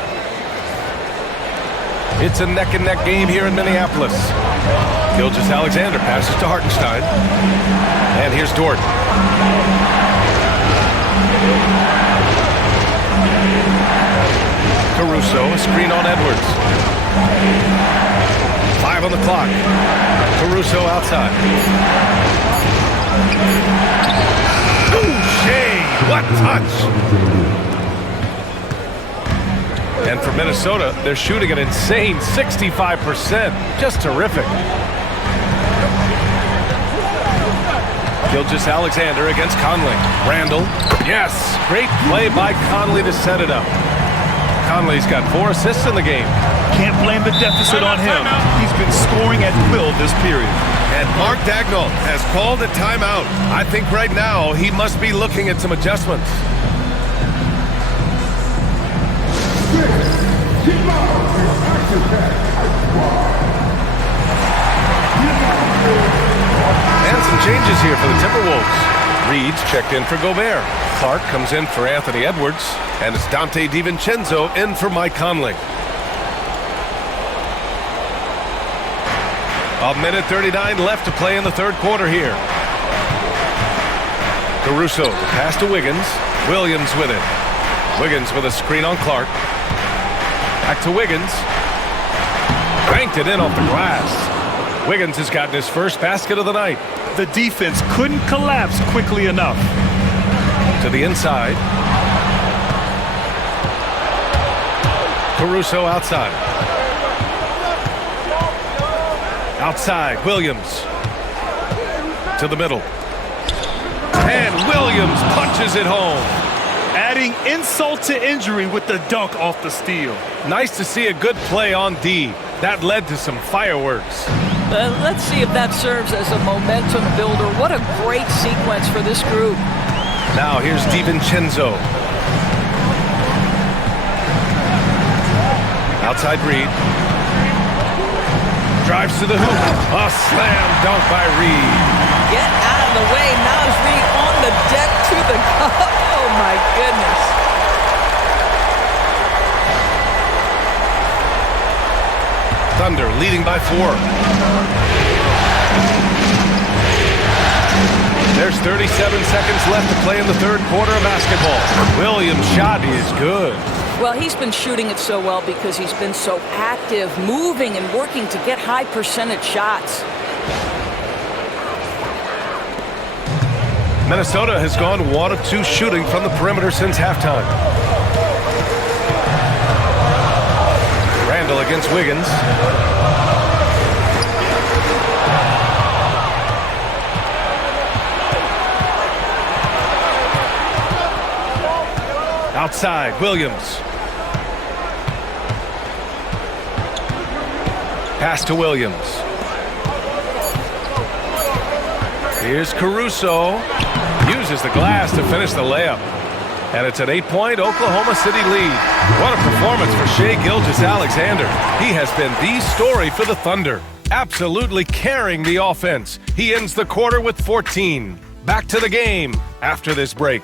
It's a neck-and-neck game here in Minneapolis. Gilgeous-Alexander passes to Hartenstein. And here's Dort. Caruso, a screen on Edwards. 5 on the clock. Caruso outside. Shea, what touch! And for Minnesota, they're shooting an insane 65%. Just terrific. Gilgeous-Alexander against Conley. Randall, yes! Great play by Conley to set it up. Conley's got 4 assists in the game. Can't blame the deficit on him. He's been scoring at will this period. And Mark Dagnall has called a timeout. I think right now he must be looking at some adjustments. And some changes here for the Timberwolves. Reed's checked in for Gobert. Clark comes in for Anthony Edwards. And it's Dante DiVincenzo in for Mike Conley. A minute 39 left to play in the third quarter here. Caruso, pass to Wiggins. Williams with it. Wiggins with a screen on Clark. Back to Wiggins. Banked it in off the glass. Wiggins has gotten his first basket of the night. The defense couldn't collapse quickly enough. To the inside. Caruso outside. Outside, Williams. To the middle. And Williams punches it home. Adding insult to injury with the dunk off the steal. Nice to see a good play on D. That led to some fireworks. Let's see if that serves as a momentum builder. What a great sequence for this group. Now here's DiVincenzo. Outside Reed. Drives to the hoop. A slam dunk by Reed. Get out of the way. Now is Reed on the deck to the cup. Oh, my goodness. Thunder leading by 4. There's 37 seconds left to play in the third quarter of basketball. Williams' shot is good. Well, he's been shooting it so well because he's been so active, moving and working to get high percentage shots. Minnesota has gone 1 of 2 shooting from the perimeter since halftime. Randall against Wiggins. Outside, Williams. Pass to Williams. Here's Caruso. Uses the glass to finish the layup. And it's an 8-point Oklahoma City lead. What a performance for Shai Gilgeous-Alexander. He has been the story for the Thunder, absolutely carrying the offense. He ends the quarter with 14. Back to the game after this break.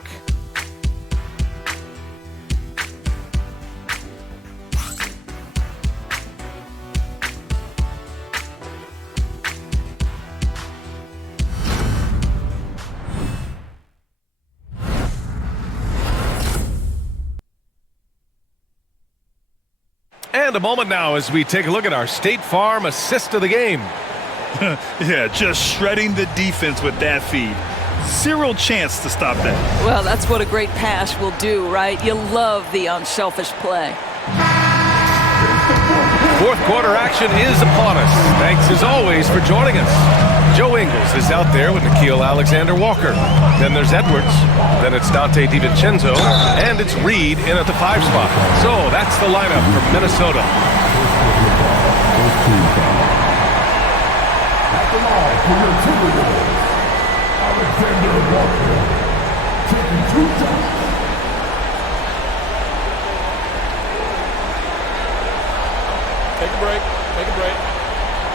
And a moment now as we take a look at our State Farm assist of the game. Yeah, just shredding the defense with that feed. Zero chance to stop that. Well, that's what a great pass will do, right? You love the unselfish play. Fourth quarter action is upon us. Thanks as always for joining us. Joe Ingles is out there with Gilgeous-Alexander Walker. Then there's Edwards. Then it's Dante DiVincenzo. And it's Reed in at the 5 spot. So that's the lineup from Minnesota. At the line for your Timberwolves, Alexander Walker, taking 2 shots. Take a break. Take a break.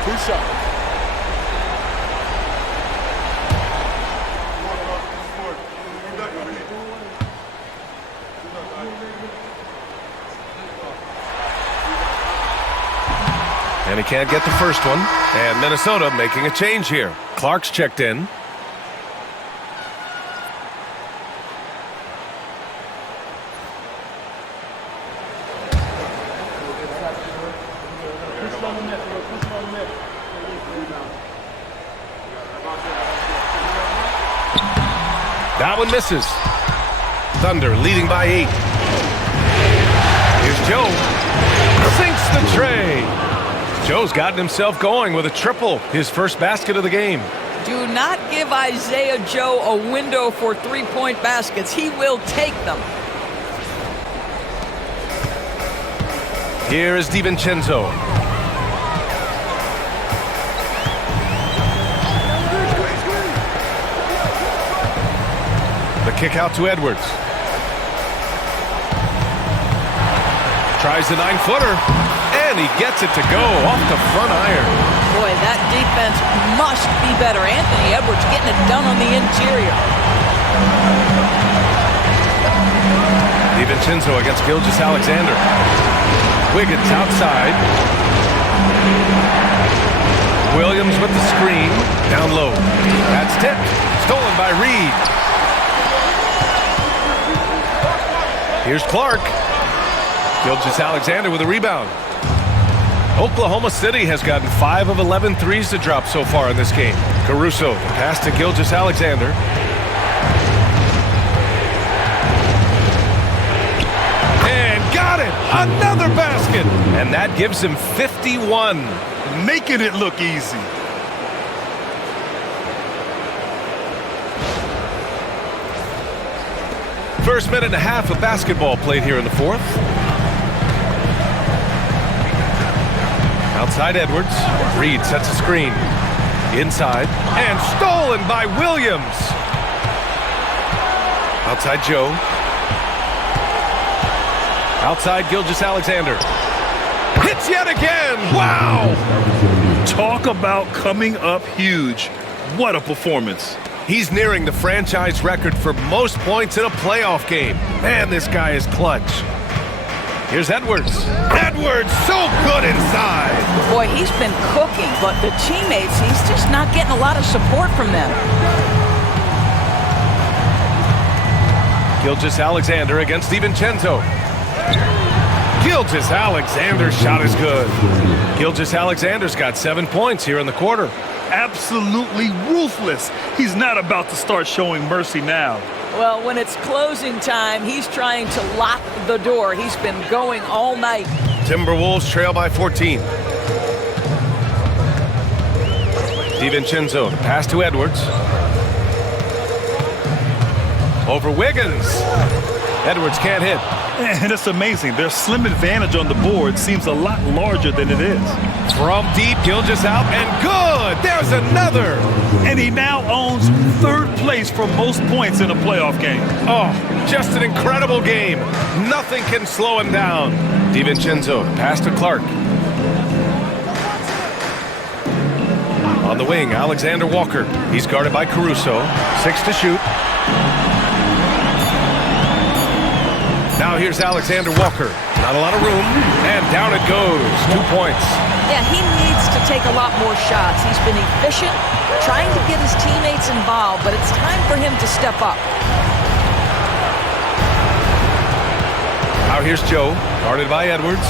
2 shots. And he can't get the first one. And Minnesota making a change here. Clark's checked in. That one misses. Thunder leading by 8. Here's Joe. Sinks the tray. Joe's gotten himself going with a triple, his first basket of the game. Do not give Isaiah Joe a window for 3-point baskets. He will take them. Here is DiVincenzo. The kick out to Edwards. Tries the 9-footer, and he gets it to go off the front iron. Boy, that defense must be better. Anthony Edwards getting it done on the interior. DiVincenzo against Gilgeous-Alexander. Wiggins outside. Williams with the screen. Down low. That's tipped. Stolen by Reed. Here's Clark. Gilgeous-Alexander with a rebound. Oklahoma City has gotten 5 of 11 threes to drop so far in this game. Caruso, the pass to Gilgeous-Alexander. And got it! Another basket! And that gives him 51. Making it look easy. First minute and a half of basketball played here in the fourth. Outside Edwards. Reed sets a screen. Inside. And stolen by Williams. Outside Joe. Outside Gilgeous-Alexander. Hits yet again. Wow. Talk about coming up huge. What a performance. He's nearing the franchise record for most points in a playoff game. Man, this guy is clutch. Here's Edwards. Edwards, so good inside. Boy, he's been cooking, but the teammates, he's just not getting a lot of support from them. Gilgeous-Alexander against DiVincenzo. Gilgeous-Alexander's shot is good. Gilgeous-Alexander's got 7 points here in the quarter. Absolutely ruthless. He's not about to start showing mercy now. Well, when it's closing time, he's trying to lock the door. He's been going all night. Timberwolves trail by 14. DiVincenzo, the pass to Edwards. Over Wiggins. Edwards can't hit. And it's amazing. Their slim advantage on the board seems a lot larger than it is. From deep, Gilgeous out, and good! There's another! And he now owns third place for most points in a playoff game. Oh, just an incredible game. Nothing can slow him down. DiVincenzo, pass to Clark. On the wing, Alexander Walker. He's guarded by Caruso. 6 to shoot. Now here's Alexander Walker. Not a lot of room, and down it goes. 2 points. Yeah, he needs to take a lot more shots. He's been efficient, trying to get his teammates involved, but it's time for him to step up. Now here's Joe, guarded by Edwards.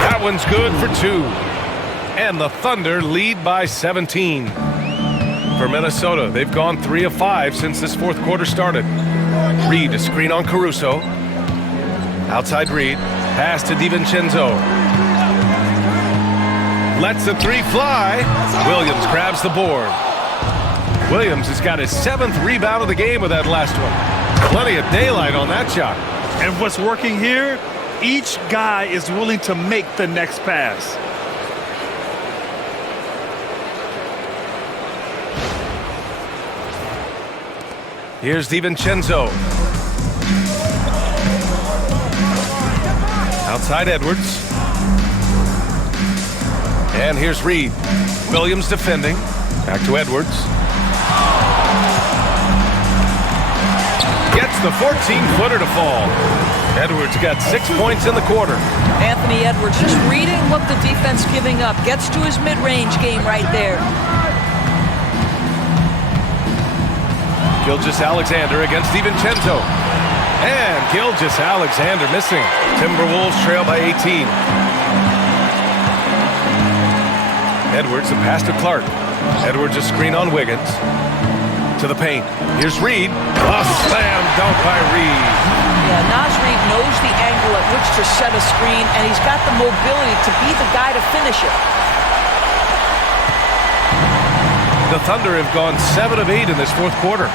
That one's good for 2. And the Thunder lead by 17. For Minnesota, they've gone 3 of 5 since this fourth quarter started. Reed, a screen on Caruso. Outside Reed, pass to DiVincenzo. Lets the 3 fly. Williams grabs the board. Williams has got his 7th rebound of the game with that last one. Plenty of daylight on that shot. And what's working here, each guy is willing to make the next pass. Here's DiVincenzo. Outside Edwards. And here's Reed. Williams defending. Back to Edwards. Gets the 14-footer to fall. Edwards got 6 points in the quarter. Anthony Edwards just reading what the defense giving up. Gets to his mid-range game right there. Gilgeous-Alexander against DiVincenzo. And Gilgeous-Alexander missing. Timberwolves trail by 18. Edwards, a pass to Clark. Edwards, a screen on Wiggins. To the paint. Here's Reed. A slam dunk by Reed. Yeah, Naz Reed knows the angle at which to set a screen, and he's got the mobility to be the guy to finish it. The Thunder have gone 7 of 8 in this fourth quarter.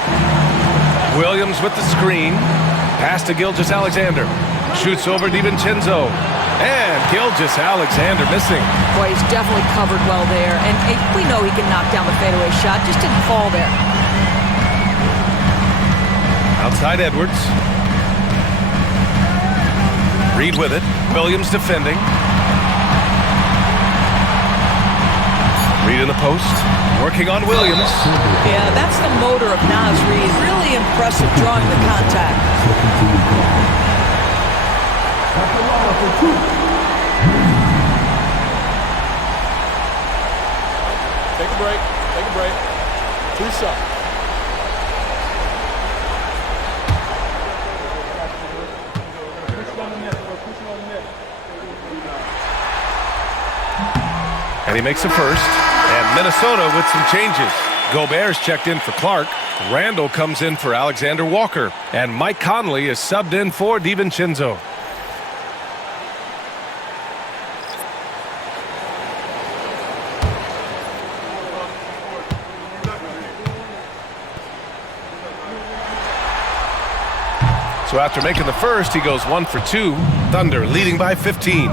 Williams with the screen. Pass to Gilgeous-Alexander. Shoots over DiVincenzo. And Gilgeous-Alexander missing. Boy, he's definitely covered well there. And we know he can knock down the fadeaway shot. Just didn't fall there. Outside Edwards. Reed with it. Williams defending. Reed in the post. Working on Williams. Yeah, that's the motor of Naz Reed. Really impressive drawing the contact. Take a break. Take a break. 2 shots. And he makes a first. And Minnesota with some changes. Gobert's checked in for Clark. Randall comes in for Alexander Walker. And Mike Conley is subbed in for DiVincenzo. So after making the first, he goes 1 for 2. Thunder leading by 15.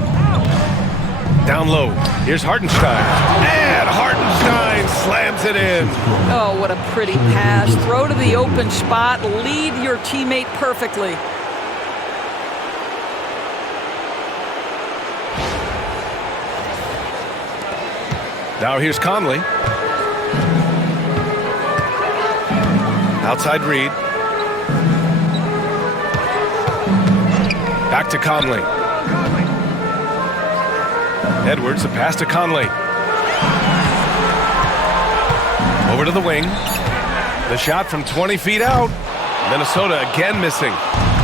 Down low. Here's Hartenstein. And Hartenstein slams it in. Oh, what a pretty pass. Throw to the open spot. Lead your teammate perfectly. Now here's Conley. Outside Reed. Back to Conley. Edwards, a pass to Conley. Over to the wing. The shot from 20 feet out. Minnesota again missing.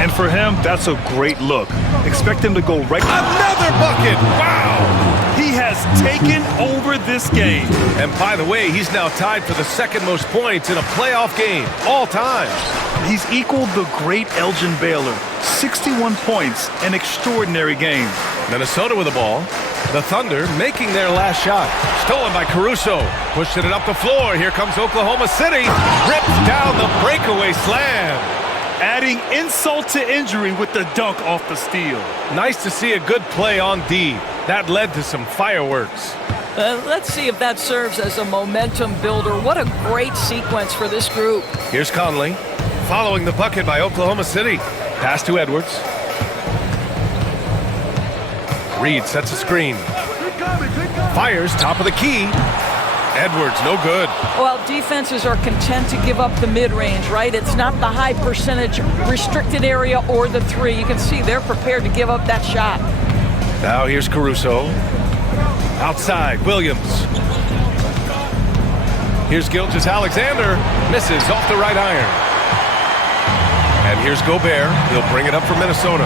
And for him, that's a great look. Expect him to go right. Another bucket! Wow! He has taken over this game. And by the way, he's now tied for the second most points in a playoff game all time. He's equaled the great Elgin Baylor. 61 points, an extraordinary game. Minnesota with the ball. The Thunder making their last shot. Stolen by Caruso. Pushing it up the floor. Here comes Oklahoma City. Rips down the breakaway slam. adding insult to injury with the dunk off the steal. Nice to see a good play on D. That led to some fireworks. Let's see if that serves as a momentum builder. What a great sequence for this group. Here's Conley, following the bucket by Oklahoma City. Pass to Edwards. Reed sets a screen. Fires top of the key. Edwards, no good. Well, defenses are content to give up the mid-range, right? It's not the high percentage restricted area or the three. You can see they're prepared to give up that shot. Now here's Caruso. Outside, Williams. Here's Gilgeous-Alexander. Misses off the right iron. And here's Gobert. He'll bring it up for Minnesota.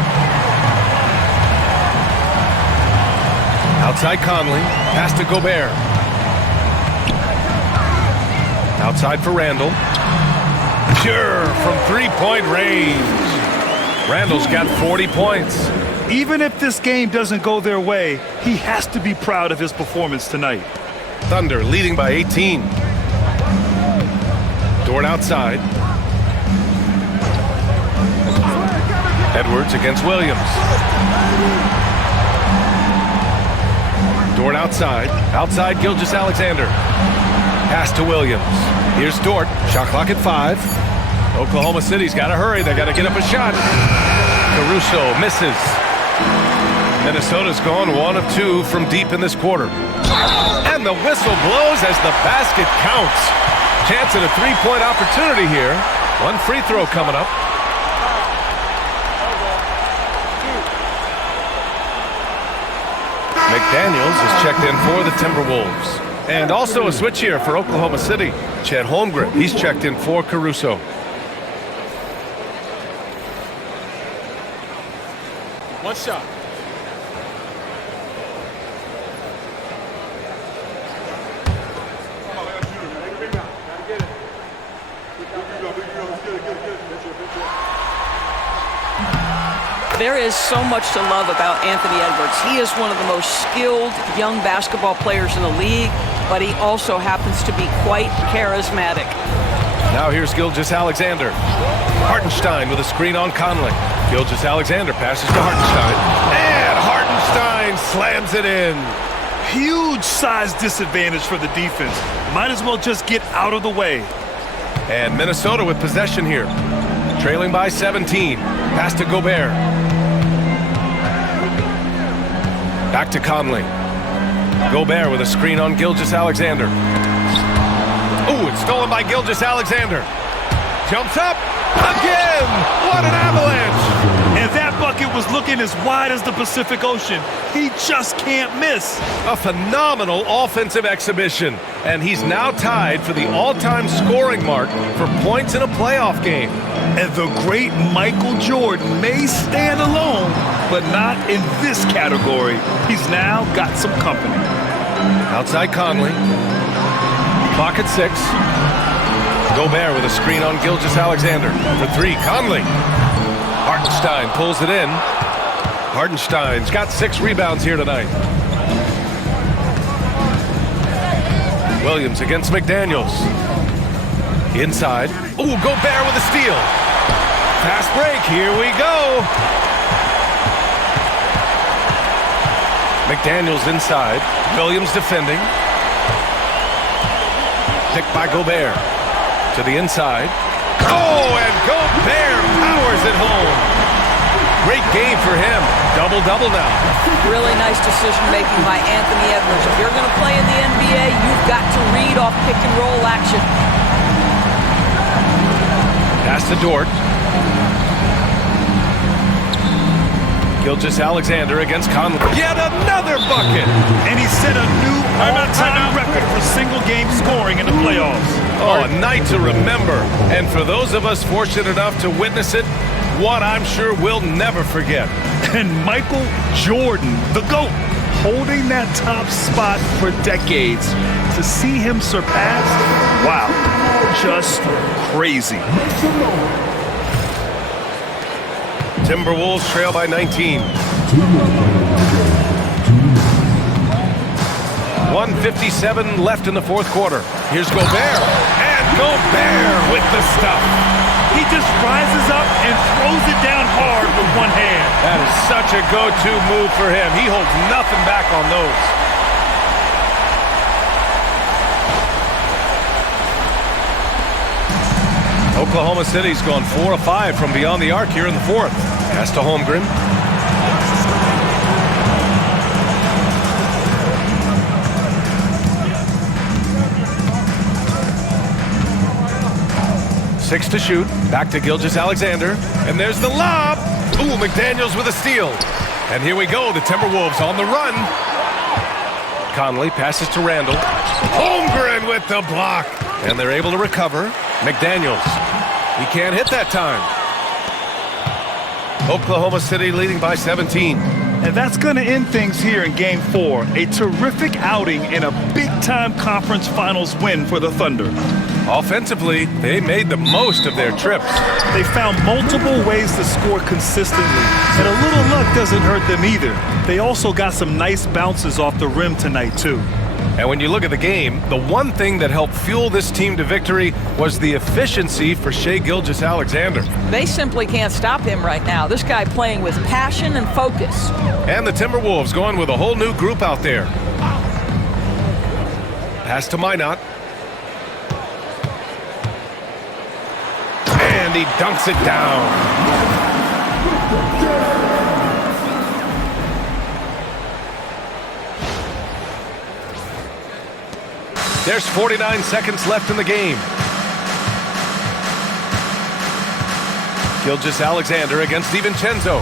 Outside Conley. Pass to Gobert. Outside for Randall. Pure from three-point range. Randall's got 40 points. Even if this game doesn't go their way, he has to be proud of his performance tonight. Thunder leading by 18. Dort outside. Edwards against Williams. Dort outside. Outside Gilgeous-Alexander. Pass to Williams. Here's Dort. Shot clock at 5. Oklahoma City's got to hurry. They got to get up a shot. Caruso misses. Minnesota's gone 1 of 2 from deep in this quarter. And the whistle blows as the basket counts. Chance at a three-point opportunity here. One free throw coming up. McDaniels is checked in for the Timberwolves. And also a switch here for Oklahoma City. Chet Holmgren, he's checked in for Caruso. One shot. There is so much to love about Anthony Edwards. He is one of the most skilled young basketball players in the league, but he also happens to be quite charismatic. Now here's Gilgeous-Alexander. Hartenstein with a screen on Conley. Gilgeous-Alexander passes to Hartenstein. And Hartenstein slams it in. Huge size disadvantage for the defense. Might as well just get out of the way. And Minnesota with possession here. Trailing by 17. Pass to Gobert. Back to Conley. Gobert with a screen on Gilgeous-Alexander. Ooh, it's stolen by Gilgeous-Alexander. Jumps up. Again! What an avalanche! And that bucket was looking as wide as the Pacific Ocean. He just can't miss. A phenomenal offensive exhibition. And he's now tied for the all-time scoring mark for points in a playoff game. And the great Michael Jordan may stand alone, but not in this category. He's now got some company. Outside Conley. Clock at 6. Gobert with a screen on Gilgeous-Alexander. For 3, Conley. Hartenstein pulls it in. Hartenstein's got 6 rebounds here tonight. Williams against McDaniels. Inside. Ooh, Gobert with a steal. Fast break, here we go. McDaniels inside. Williams defending. Picked by Gobert. To the inside. Oh, and Gobert powers it home. Great game for him. Double-double now. Really nice decision-making by Anthony Edwards. If you're going to play in the NBA, you've got to read off pick-and-roll action. Pass to Dort. Gilgeous-Alexander against Conley. Yet another bucket! And he set a new all-time record for single-game scoring in the playoffs. Oh, a night to remember. And for those of us fortunate enough to witness it, one I'm sure we'll never forget. And Michael Jordan, the GOAT, holding that top spot for decades. To see him surpassed, wow, just crazy. Timberwolves trail by 19. 1:57 left in the fourth quarter. Here's Gobert. And Gobert with the stuff. He just rises up and throws it down hard with one hand. That is such a go-to move for him. He holds nothing back on those. Oklahoma City's gone 4 of 5 from beyond the arc here in the fourth. Pass to Holmgren. Six to shoot. Back to Gilgeous-Alexander. And there's the lob. Ooh, McDaniels with a steal. And here we go. The Timberwolves on the run. Conley passes to Randall. Holmgren with the block. And they're able to recover. McDaniels. He can't hit that time. Oklahoma City leading by 17. And that's going to end things here in Game 4. A terrific outing and a big-time conference finals win for the Thunder. Offensively, they made the most of their trips. They found multiple ways to score consistently, and a little luck doesn't hurt them either. They also got some nice bounces off the rim tonight, too. And when you look at the game, the one thing that helped fuel this team to victory was the efficiency for Shai Gilgeous-Alexander. They simply can't stop him right now. This guy playing with passion and focus. And the Timberwolves going with a whole new group out there. Pass to Minot. And he dunks it down. There's 49 seconds left in the game. Gilgeous-Alexander against DiVincenzo.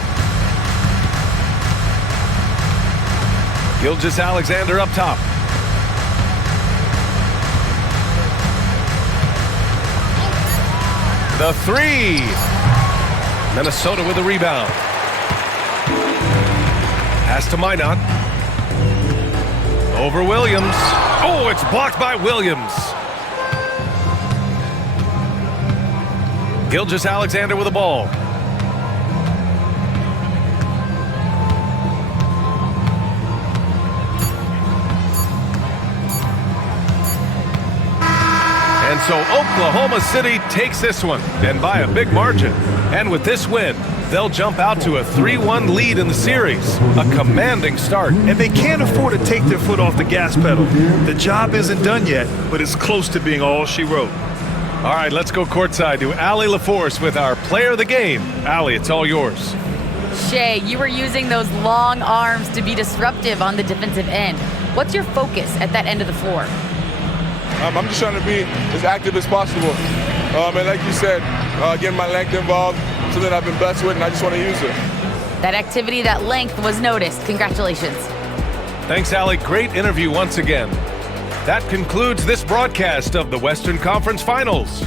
Gilgeous-Alexander up top. The three. Minnesota with the rebound. Pass to Minot. Over Williams. Oh, it's blocked by Williams. Gilgeous-Alexander with the ball. And so Oklahoma City takes this one, and by a big margin. And with this win, they'll jump out to a 3-1 lead in the series. A commanding start. And they can't afford to take their foot off the gas pedal. The job isn't done yet, but it's close to being all she wrote. All right, let's go courtside to Allie LaForce with our player of the game. Allie, it's all yours. Shai, you were using those long arms to be disruptive on the defensive end. What's your focus at that end of the floor? I'm just trying to be as active as possible. And like you said, getting my length involved, something I've been blessed with, and I just want to use it. That activity, that length was noticed. Congratulations. Thanks, Allie. Great interview once again. That concludes this broadcast of the Western Conference Finals.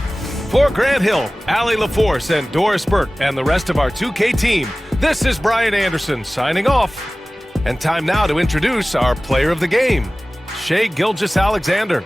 For Grant Hill, Allie LaForce, and Doris Burke, and the rest of our 2K team, this is Brian Anderson signing off. And time now to introduce our player of the game, Shai Gilgeous-Alexander.